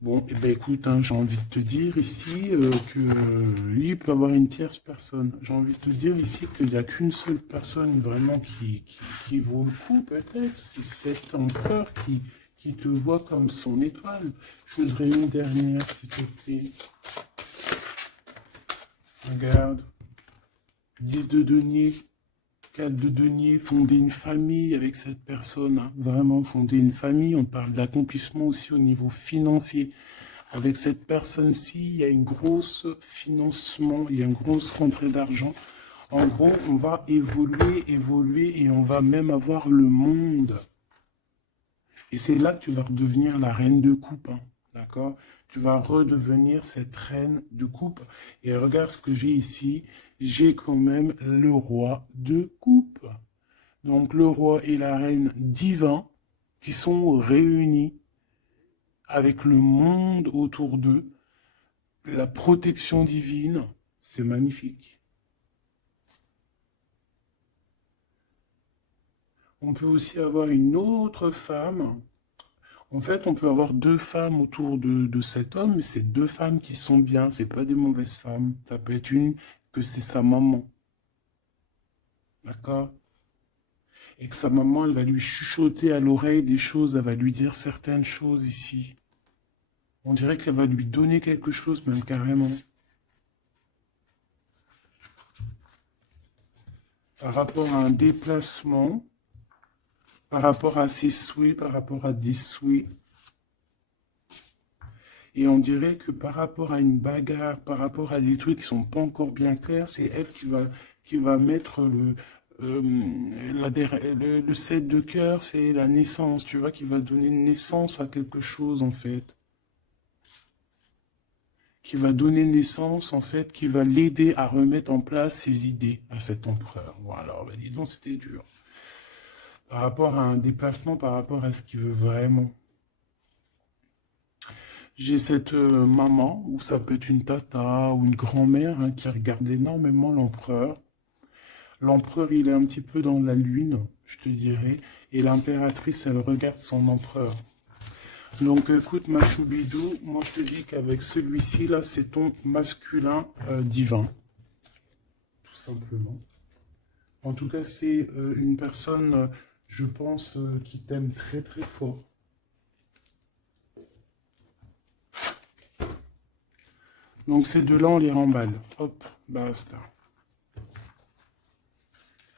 Bon, eh ben écoute, hein, j'ai envie de te dire ici que lui il peut avoir une tierce personne. J'ai envie de te dire ici qu'il n'y a qu'une seule personne vraiment qui vaut le coup, peut-être. C'est cet empereur qui te voit comme son étoile. Je voudrais une dernière, s'il te plaît. Regarde. 10 de denier. 4 de denier, fonder une famille avec cette personne, hein. Vraiment fonder une famille, on parle d'accomplissement aussi au niveau financier. Avec cette personne-ci, il y a une grosse financement, il y a une grosse rentrée d'argent. En gros, on va évoluer et on va même avoir le monde. Et c'est là que tu vas redevenir la reine de coupe, hein, d'accord? Tu vas redevenir cette reine de coupe. Et regarde ce que j'ai ici. J'ai quand même le roi de coupe. Donc le roi et la reine divins qui sont réunis avec le monde autour d'eux, la protection divine, c'est magnifique. On peut aussi avoir une autre femme. En fait, on peut avoir deux femmes autour de cet homme, mais c'est deux femmes qui sont bien, c'est pas des mauvaises femmes. Ça peut être une que c'est sa maman, d'accord? Et que sa maman, elle va lui chuchoter à l'oreille des choses, elle va lui dire certaines choses ici. On dirait qu'elle va lui donner quelque chose, même carrément. Par rapport à un déplacement, par rapport à ses souhaits, par rapport à des souhaits. Et on dirait que par rapport à une bagarre, par rapport à des trucs qui sont pas encore bien clairs, c'est elle qui va mettre le 7 de cœur, c'est la naissance, tu vois, qui va donner naissance à quelque chose, en fait. Qui va donner naissance, en fait, qui va l'aider à remettre en place ses idées à cet empereur. Voilà, ben dis donc, c'était dur. Par rapport à un déplacement, par rapport à ce qu'il veut vraiment. J'ai cette maman, ou ça peut être une tata ou une grand-mère, hein, qui regarde énormément l'empereur. L'empereur, il est un petit peu dans la lune, je te dirais, et l'impératrice, elle regarde son empereur. Donc écoute, ma choubidou, moi je te dis qu'avec celui-ci, là, c'est ton masculin divin, tout simplement. En tout cas, c'est une personne, je pense, qui t'aime très très fort. Donc ces deux-là, on les remballe. Hop, basta.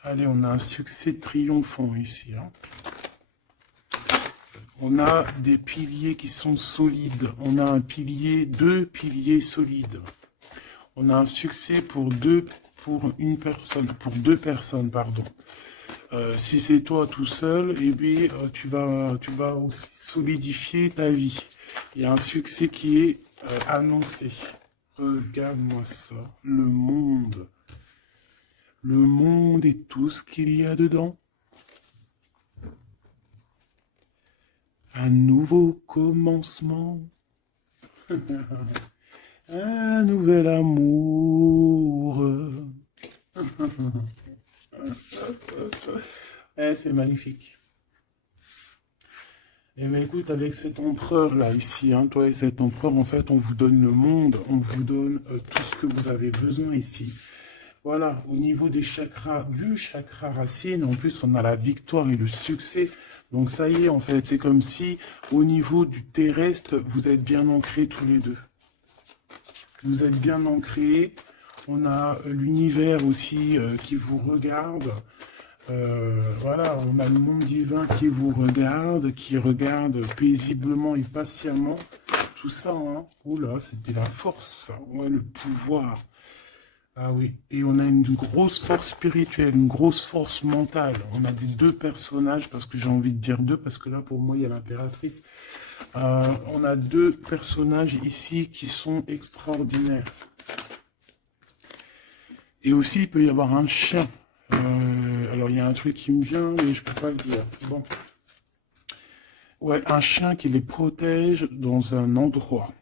Allez, on a un succès triomphant ici. Hein. On a des piliers qui sont solides. On a un pilier, deux piliers solides. On a un succès pour deux personnes, pardon. Si c'est toi tout seul, eh bien, tu vas aussi solidifier ta vie. Il y a un succès qui est annoncé. Regarde-moi ça, le monde. Le monde et tout ce qu'il y a dedans. Un nouveau commencement. Un nouvel amour. C'est magnifique. Et bien écoute, avec cet empereur là ici, hein, toi et cet empereur, en fait, on vous donne le monde, on vous donne tout ce que vous avez besoin ici. Voilà, au niveau des chakras, du chakra racine, en plus on a la victoire et le succès. Donc ça y est, en fait, c'est comme si au niveau du terrestre, vous êtes bien ancrés tous les deux. Vous êtes bien ancrés. On a l'univers aussi qui vous regarde. Voilà, on a le monde divin qui vous regarde, qui regarde paisiblement et patiemment. Tout ça, hein. Oula, c'était la force, ouais, le pouvoir. Ah oui, et on a une grosse force spirituelle, une grosse force mentale. On a des deux personnages, parce que j'ai envie de dire deux, parce que là, pour moi, il y a l'impératrice. On a deux personnages ici qui sont extraordinaires. Et aussi, il peut y avoir un chien. Alors, il y a un truc qui me vient, mais je ne peux pas le dire. Bon. Ouais, un chien qui les protège dans un endroit.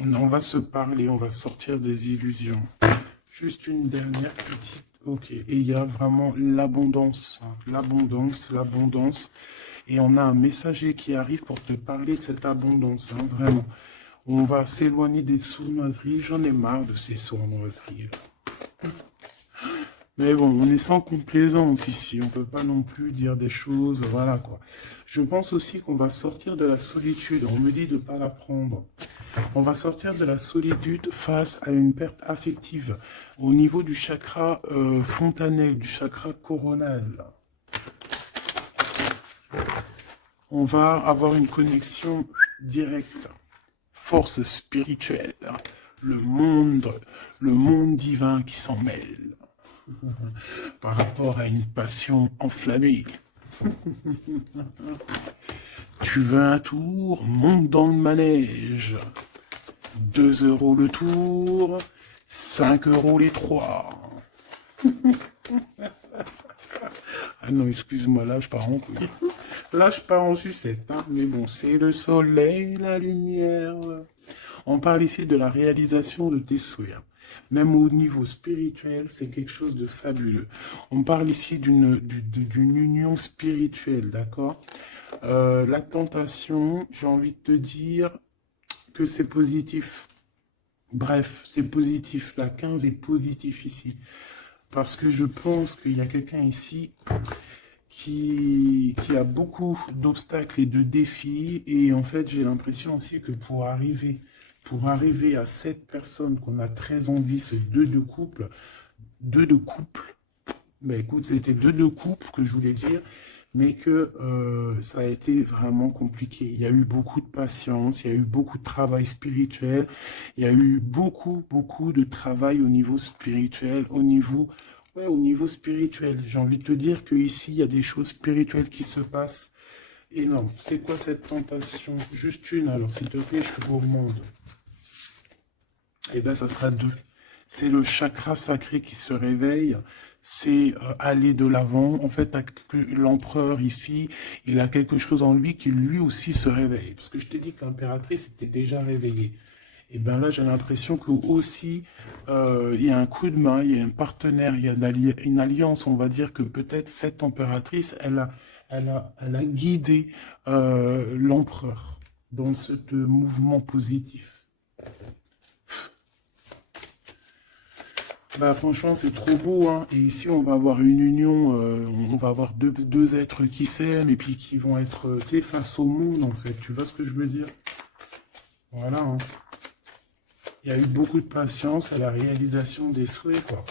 On va se parler, on va sortir des illusions. Juste une dernière petite... Ok, et il y a vraiment l'abondance, hein. L'abondance, l'abondance. Et on a un messager qui arrive pour te parler de cette abondance, hein, vraiment. On va s'éloigner des sournoiseries. J'en ai marre de ces sournoiseries. Mais bon, on est sans complaisance ici. On peut pas non plus dire des choses, voilà quoi. Je pense aussi qu'on va sortir de la solitude. On me dit de ne pas la prendre. On va sortir de la solitude face à une perte affective au niveau du chakra fontanel, du chakra coronal. On va avoir une connexion directe, force spirituelle, le monde divin qui s'en mêle par rapport à une passion enflammée. Tu veux un tour? Monte dans le manège. 2 € le tour, 5 € les 3. Ah non, excuse-moi, là je pars en couille. Là je pars en sucette, hein. Mais bon, c'est le soleil, la lumière. On parle ici de la réalisation de tes souhaits. Même au niveau spirituel, c'est quelque chose de fabuleux. On parle ici d'une union spirituelle, d'accord? La tentation, j'ai envie de te dire que c'est positif. Bref, c'est positif. La 15 est positif ici. Parce que je pense qu'il y a quelqu'un ici qui a beaucoup d'obstacles et de défis. Et en fait, j'ai l'impression aussi que pour arriver à cette personne qu'on a très envie, ce deux de couple, ben écoute, c'était deux de couple que je voulais dire, mais que ça a été vraiment compliqué. Il y a eu beaucoup de patience, il y a eu beaucoup de travail spirituel, il y a eu beaucoup de travail au niveau spirituel, au niveau spirituel. J'ai envie de te dire qu'ici, il y a des choses spirituelles qui se passent énormes. C'est quoi cette tentation? Juste une, alors s'il te plaît, je suis gourmande. Eh bien, ça sera deux. C'est le chakra sacré qui se réveille, c'est aller de l'avant. En fait, l'empereur ici, il a quelque chose en lui qui lui aussi se réveille. Parce que je t'ai dit que l'impératrice était déjà réveillée. Et bien là, j'ai l'impression que aussi, il y a un coup de main, il y a un partenaire, il y a une alliance. On va dire que peut-être cette impératrice, elle a guidé l'empereur dans ce mouvement positif. Bah franchement c'est trop beau, hein. Et ici on va avoir une union, on va avoir deux êtres qui s'aiment et puis qui vont être, tu sais, face au monde, en fait. Tu vois ce que je veux dire? Voilà, hein. Il y a eu beaucoup de patience à la réalisation des souhaits, quoi.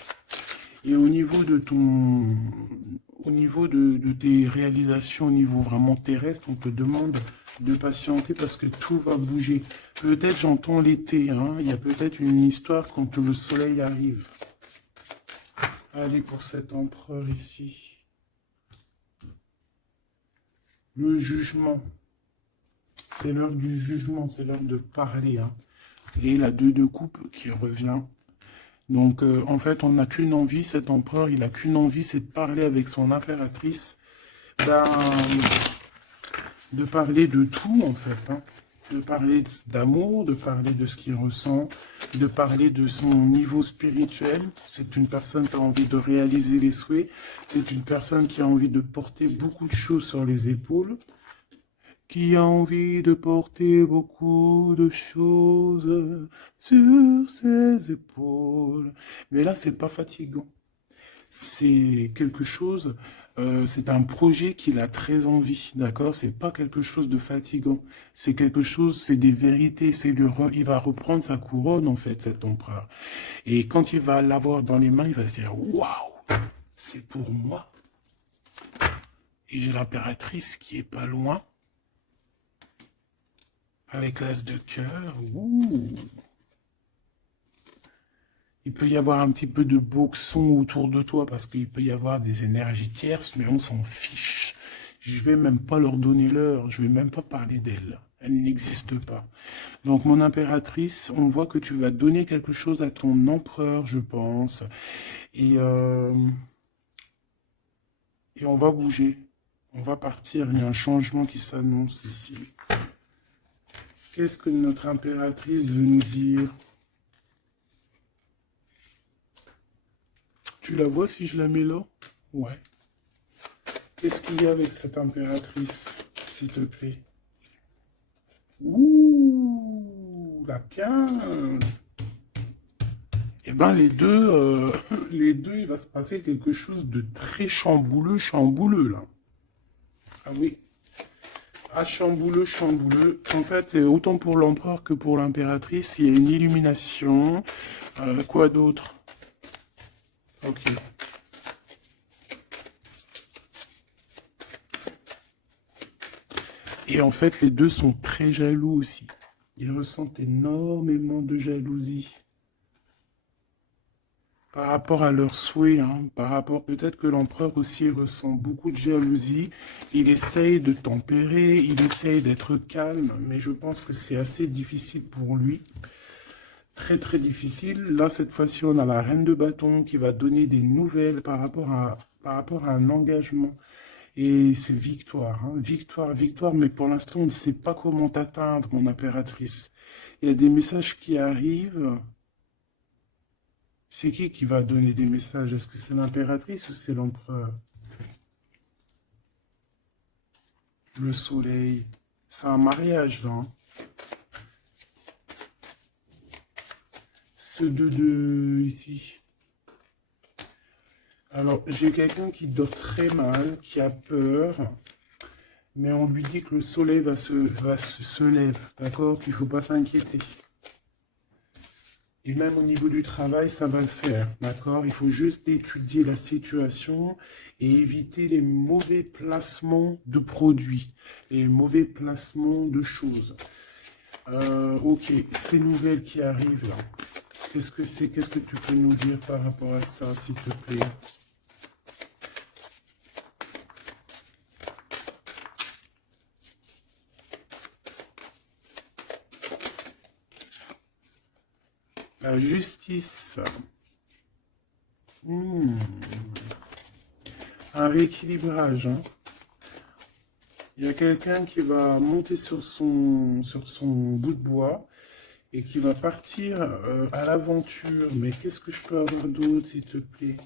Et au niveau de de tes réalisations au niveau vraiment terrestre, on te demande de patienter parce que tout va bouger. Peut-être j'entends l'été, hein. Il y a peut-être une histoire quand le soleil arrive. Allez, pour cet empereur ici. Le jugement. C'est l'heure du jugement, c'est l'heure de parler, hein. Et la 2 de coupe qui revient. Donc, en fait, on n'a qu'une envie, cet empereur, il n'a qu'une envie, c'est de parler avec son impératrice, ben, de parler de tout, en fait, hein. De parler d'amour, de parler de ce qu'il ressent, de parler de son niveau spirituel. C'est une personne qui a envie de réaliser les souhaits. C'est une personne qui a envie de porter beaucoup de choses sur les épaules, qui a envie de porter beaucoup de choses sur ses épaules. Mais là, c'est pas fatigant. C'est quelque chose, c'est un projet qu'il a très envie, d'accord? C'est pas quelque chose de fatigant. C'est quelque chose, c'est des vérités. Il va reprendre sa couronne, en fait, cet empereur. Et quand il va l'avoir dans les mains, il va se dire, waouh, c'est pour moi. Et j'ai l'impératrice qui est pas loin. Avec l'as de cœur, ouh. Il peut y avoir un petit peu de boxon autour de toi parce qu'il peut y avoir des énergies tierces, mais on s'en fiche. Je vais même pas leur donner l'heure, je vais même pas parler d'elle. Elle n'existe pas. Donc mon impératrice, on voit que tu vas donner quelque chose à ton empereur, je pense. Et, euh, et on va bouger. On va partir. Il y a un changement qui s'annonce ici. Qu'est-ce que notre impératrice veut nous dire? Tu la vois si je la mets là? Ouais. Qu'est-ce qu'il y a avec cette impératrice, s'il te plaît? Ouh, la 15. Eh ben, les deux, il va se passer quelque chose de très chambouleux, chambouleux, là. Ah oui. Ah, chambouleux, chambouleux. En fait, c'est autant pour l'empereur que pour l'impératrice. Il y a une illumination. Quoi d'autre? Ok. Et en fait, les deux sont très jaloux aussi. Ils ressentent énormément de jalousie par rapport à leurs souhaits, hein, par rapport peut-être que l'empereur aussi ressent beaucoup de jalousie. Il essaye de tempérer, il essaye d'être calme, mais je pense que c'est assez difficile pour lui. Très très difficile. Là, cette fois-ci, on a la reine de bâton qui va donner des nouvelles par rapport à un engagement. Et c'est victoire, hein. Victoire, victoire, mais pour l'instant, on ne sait pas comment t'atteindre, mon impératrice. Il y a des messages qui arrivent. C'est qui va donner des messages? Est-ce que c'est l'impératrice ou c'est l'empereur? Le soleil. C'est un mariage, là, hein. Ce 2 ici. Alors, j'ai quelqu'un qui dort très mal, qui a peur, mais on lui dit que le soleil se lève, d'accord? Qu'il ne faut pas s'inquiéter. Et même au niveau du travail, ça va le faire, d'accord? Il faut juste étudier la situation et éviter les mauvais placements de produits, les mauvais placements de choses. Ok, ces nouvelles qui arrivent là, qu'est-ce que c'est? Qu'est-ce que tu peux nous dire par rapport à ça, s'il te plaît? La justice. Un rééquilibrage, hein. Il y a quelqu'un qui va monter sur son bout de bois et qui va partir à l'aventure. Mais qu'est-ce que je peux avoir d'autre, s'il te plaît?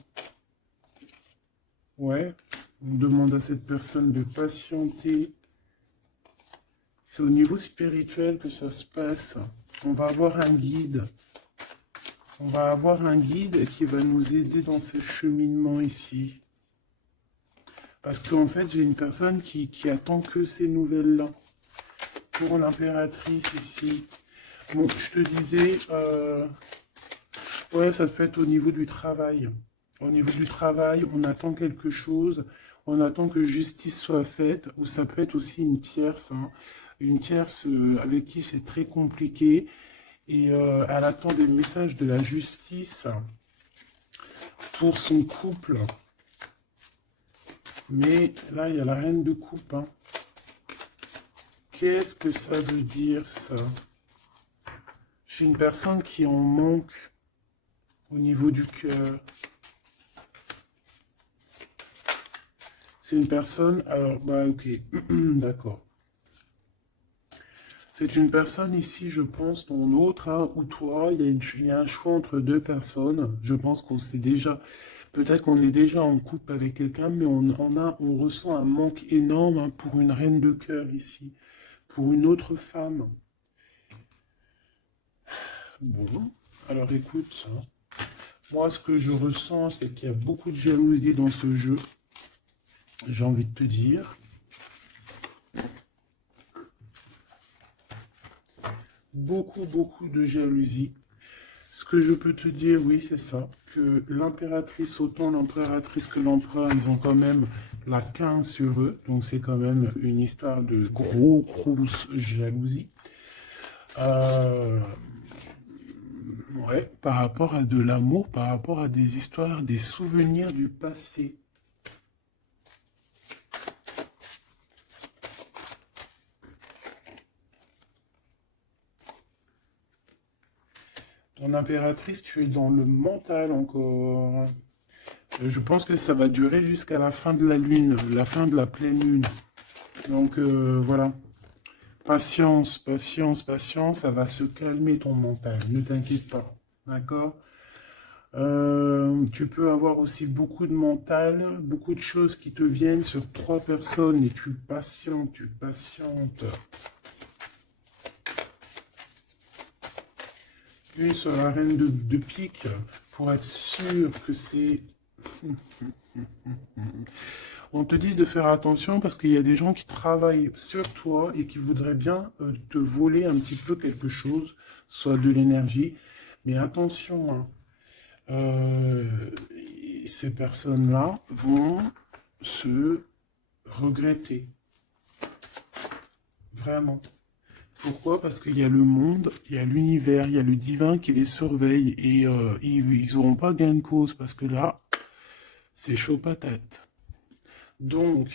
Ouais, on demande à cette personne de patienter. C'est au niveau spirituel que ça se passe. On va avoir un guide. On va avoir un guide qui va nous aider dans ce cheminement ici. Parce qu'en fait, j'ai une personne qui attend que ces nouvelles-là. Pour l'impératrice ici. Bon, je te disais, ouais, ça peut être au niveau du travail. Au niveau du travail, on attend quelque chose, on attend que justice soit faite, ou ça peut être aussi une tierce, hein. Une tierce avec qui c'est très compliqué, et elle attend des messages de la justice pour son couple. Mais là, il y a la reine de coupe, hein. Qu'est-ce que ça veut dire, ça? J'ai une personne qui en manque au niveau du cœur. C'est une personne... Alors, bah ok, d'accord. C'est une personne ici, je pense, ton autre, hein, ou toi, il y a un choix entre deux personnes. Je pense qu'on sait déjà... Peut-être qu'on est déjà en couple avec quelqu'un, mais on ressent un manque énorme, hein, pour une reine de cœur ici. Pour une autre femme. Bon, alors écoute, hein. Moi, ce que je ressens, c'est qu'il y a beaucoup de jalousie dans ce jeu. J'ai envie de te dire. Beaucoup, beaucoup de jalousie. Ce que je peux te dire, oui, c'est ça. Que l'impératrice, autant l'impératrice que l'empereur, ils ont quand même la 15 sur eux. Donc, c'est quand même une histoire de grosse jalousie. Ouais, par rapport à de l'amour, par rapport à des histoires, des souvenirs du passé. Ton impératrice, tu es dans le mental encore. Je pense que ça va durer jusqu'à la fin de la lune, la fin de la pleine lune. Donc voilà. Patience, patience, patience, ça va se calmer ton mental. Ne t'inquiète pas. D'accord? Tu peux avoir aussi beaucoup de mental, beaucoup de choses qui te viennent sur 3 personnes et tu patientes, tu patientes. Une sur la reine de pique pour être sûr que c'est... On te dit de faire attention parce qu'il y a des gens qui travaillent sur toi et qui voudraient bien te voler un petit peu quelque chose, soit de l'énergie. Mais attention, hein, ces personnes-là vont se regretter. Vraiment. Pourquoi? Parce qu'il y a le monde, il y a l'univers, il y a le divin qui les surveille et ils n'auront pas gain de cause parce que là, c'est chaud patate. Donc,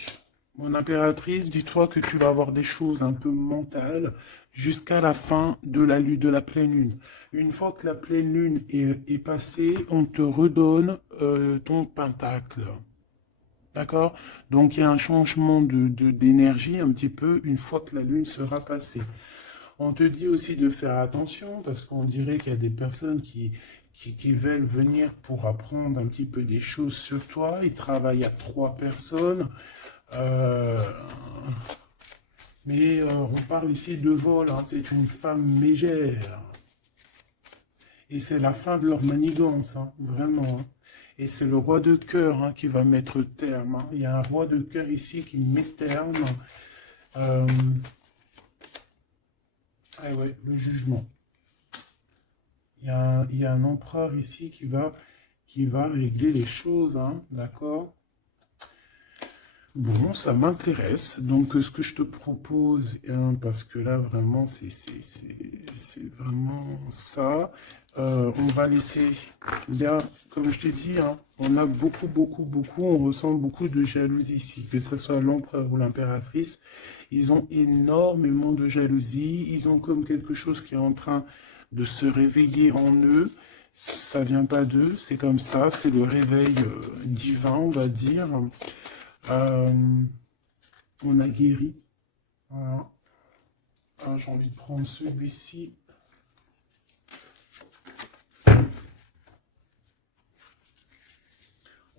mon impératrice, dis-toi que tu vas avoir des choses un peu mentales jusqu'à la fin de la lune, de la pleine lune. Une fois que la pleine lune est passée, on te redonne ton pentacle. D'accord? Donc, il y a un changement d'énergie un petit peu une fois que la lune sera passée. On te dit aussi de faire attention parce qu'on dirait qu'il y a des personnes qui veulent venir pour apprendre un petit peu des choses sur toi. Ils travaillent à 3 personnes. Euh, mais on parle ici de vol, hein. C'est une femme mégère. Et c'est la fin de leur manigance, hein, vraiment, hein. Et c'est le roi de cœur, hein, qui va mettre terme, hein. Il y a un roi de cœur ici qui met terme. Ah ouais, le jugement. Il y a un empereur ici qui va régler les choses, hein, d'accord? Bon, ça m'intéresse. Donc, ce que je te propose, hein, parce que là, vraiment, c'est vraiment ça. On va laisser, là, comme je t'ai dit, hein, on a beaucoup, on ressent beaucoup de jalousie ici, que ce soit l'empereur ou l'impératrice. Ils ont énormément de jalousie. Ils ont comme quelque chose qui est en train de se réveiller en eux. Ça vient pas d'eux, c'est comme ça. C'est le réveil divin, on va dire. On a guéri. Voilà. Ah, j'ai envie de prendre celui-ci.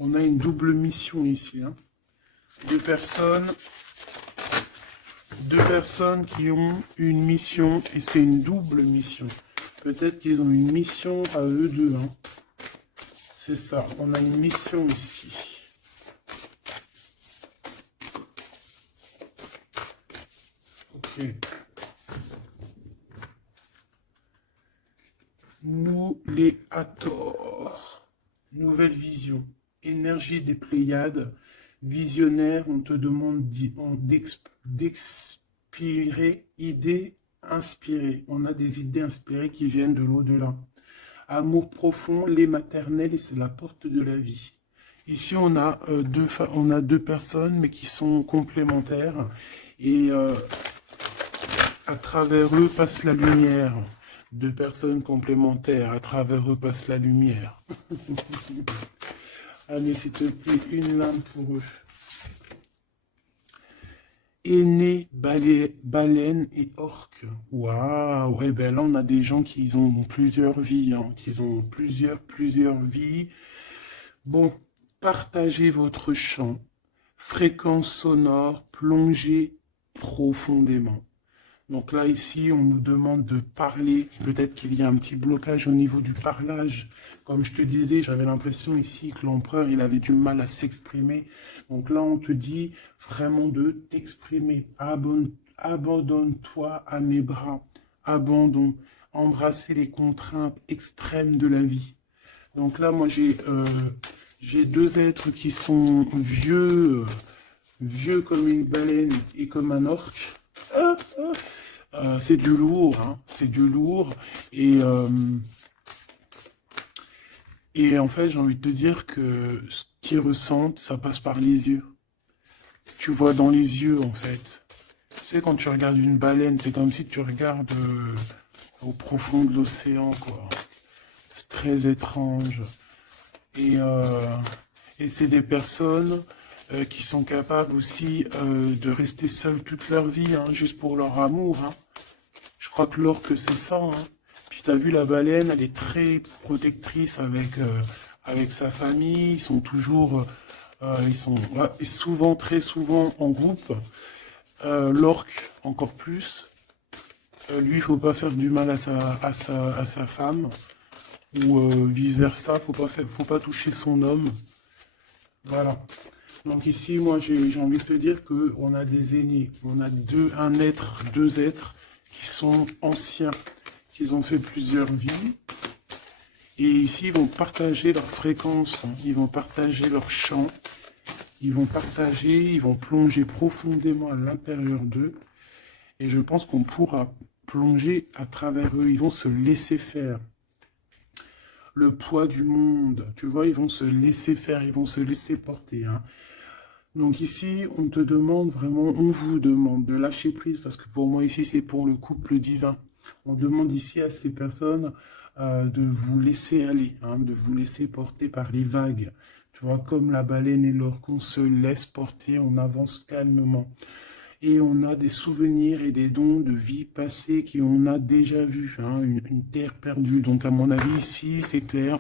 On a une double mission ici, hein. Deux personnes qui ont une mission et c'est une double mission. Peut-être qu'ils ont une mission à eux deux, hein. C'est ça, on a une mission ici. Ok. Nous les Hathor. Nouvelle vision. Énergie des Pléiades. Visionnaire, on te demande d'expirer, idées inspirées. On a des idées inspirées qui viennent de l'au-delà. Amour profond, lait maternel, et c'est la porte de la vie. Ici, on a deux personnes, mais qui sont complémentaires. Et à travers eux passe la lumière. Deux personnes complémentaires, à travers eux passe la lumière. Allez, s'il te plaît, une lame pour eux. Aîné, baleine et orque. Waouh, ouais, ben là, on a des gens qui ont plusieurs vies, hein, qui ont plusieurs vies. Bon, partagez votre chant, fréquence sonore, plongez profondément. Donc là, ici, on nous demande de parler. Peut-être qu'il y a un petit blocage au niveau du parlage. Comme je te disais, j'avais l'impression ici que l'empereur, il avait du mal à s'exprimer. Donc là, on te dit vraiment de t'exprimer. Abandonne-toi à mes bras. Abandon. Embrasser les contraintes extrêmes de la vie. Donc là, moi, j'ai deux êtres qui sont vieux comme une baleine et comme un orque. C'est du lourd, hein, c'est du lourd. Et en fait, j'ai envie de te dire que ce qu'ils ressentent, ça passe par les yeux. Tu vois dans les yeux, en fait. Tu sais, quand tu regardes une baleine, c'est comme si tu regardes au profond de l'océan, quoi. C'est très étrange. Et c'est des personnes qui sont capables aussi de rester seules toute leur vie, hein, juste pour leur amour. Hein. Je crois que l'orque, c'est ça. Hein. Puis tu as vu, la baleine, elle est très protectrice avec sa famille. Ils sont toujours, ils sont ouais, souvent, très souvent en groupe. L'orque, encore plus. Lui, il faut pas faire du mal à sa femme. Ou vice-versa, faut pas toucher son homme. Voilà. Donc ici, moi, j'ai envie de te dire qu'on a des aînés. On a deux êtres qui sont anciens, qui ont fait plusieurs vies. Et ici, ils vont partager leur fréquence, hein. Ils vont partager leur chant. Ils vont plonger profondément à l'intérieur d'eux. Et je pense qu'on pourra plonger à travers eux. Ils vont se laisser faire. Le poids du monde, tu vois, ils vont se laisser faire, ils vont se laisser porter. Hein. Donc ici, on te demande vraiment, on vous demande de lâcher prise, parce que pour moi ici, c'est pour le couple divin. On demande ici à ces personnes de vous laisser aller, hein, de vous laisser porter par les vagues. Tu vois, comme la baleine et l'orque, on se laisse porter, on avance calmement. Et on a des souvenirs et des dons de vie passée qu'on a déjà vus, hein, une terre perdue. Donc à mon avis, ici, c'est clair,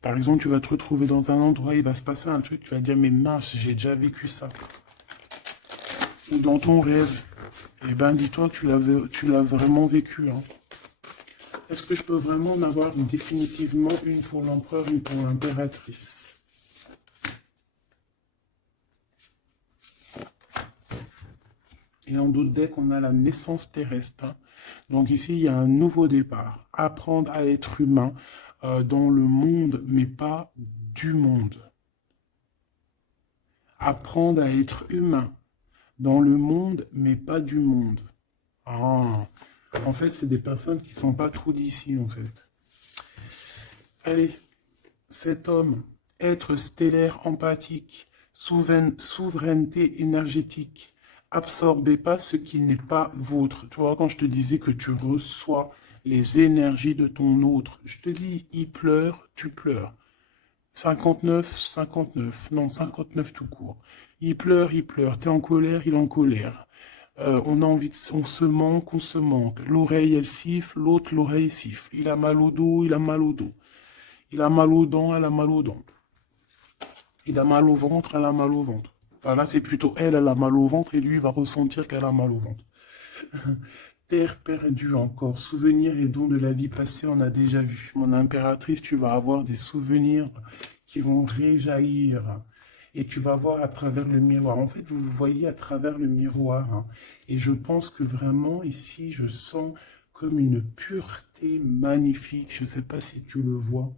par exemple, tu vas te retrouver dans un endroit, il va se passer un truc, tu vas dire, mais mince, j'ai déjà vécu ça. Ou dans ton rêve, eh ben dis-toi que tu l'as vraiment vécu. Hein. Est-ce que je peux vraiment en avoir définitivement une pour l'empereur, une pour l'impératrice? Et en d'autres decks, on a la naissance terrestre. Hein. Donc ici, il y a un nouveau départ. Apprendre à être humain dans le monde, mais pas du monde. Apprendre à être humain dans le monde, mais pas du monde. Ah, en fait, c'est des personnes qui ne sont pas trop d'ici, en fait. Allez, cet homme, être stellaire empathique, souveraineté énergétique, absorbez pas ce qui n'est pas vôtre. Tu vois, quand je te disais que tu reçois les énergies de ton autre, je te dis, il pleure, tu pleures. 59, 59, non, 59 tout court. Il pleure, t'es en colère, il est en colère. On a envie on se manque, on se manque. L'oreille, elle siffle, l'autre, l'oreille siffle. Il a mal au dos, il a mal au dos. Il a mal aux dents, elle a mal aux dents. Il a mal au ventre, elle a mal au ventre. Enfin là, c'est plutôt elle a mal au ventre et lui, il va ressentir qu'elle a mal au ventre. Terre perdue encore, souvenirs et dons de la vie passée, on a déjà vu. Mon impératrice, tu vas avoir des souvenirs qui vont réjaillir. et tu vas voir à travers le miroir. En fait, vous vous voyez à travers le miroir, hein. Et je pense que vraiment ici, je sens comme une pureté magnifique. Je ne sais pas si tu le vois.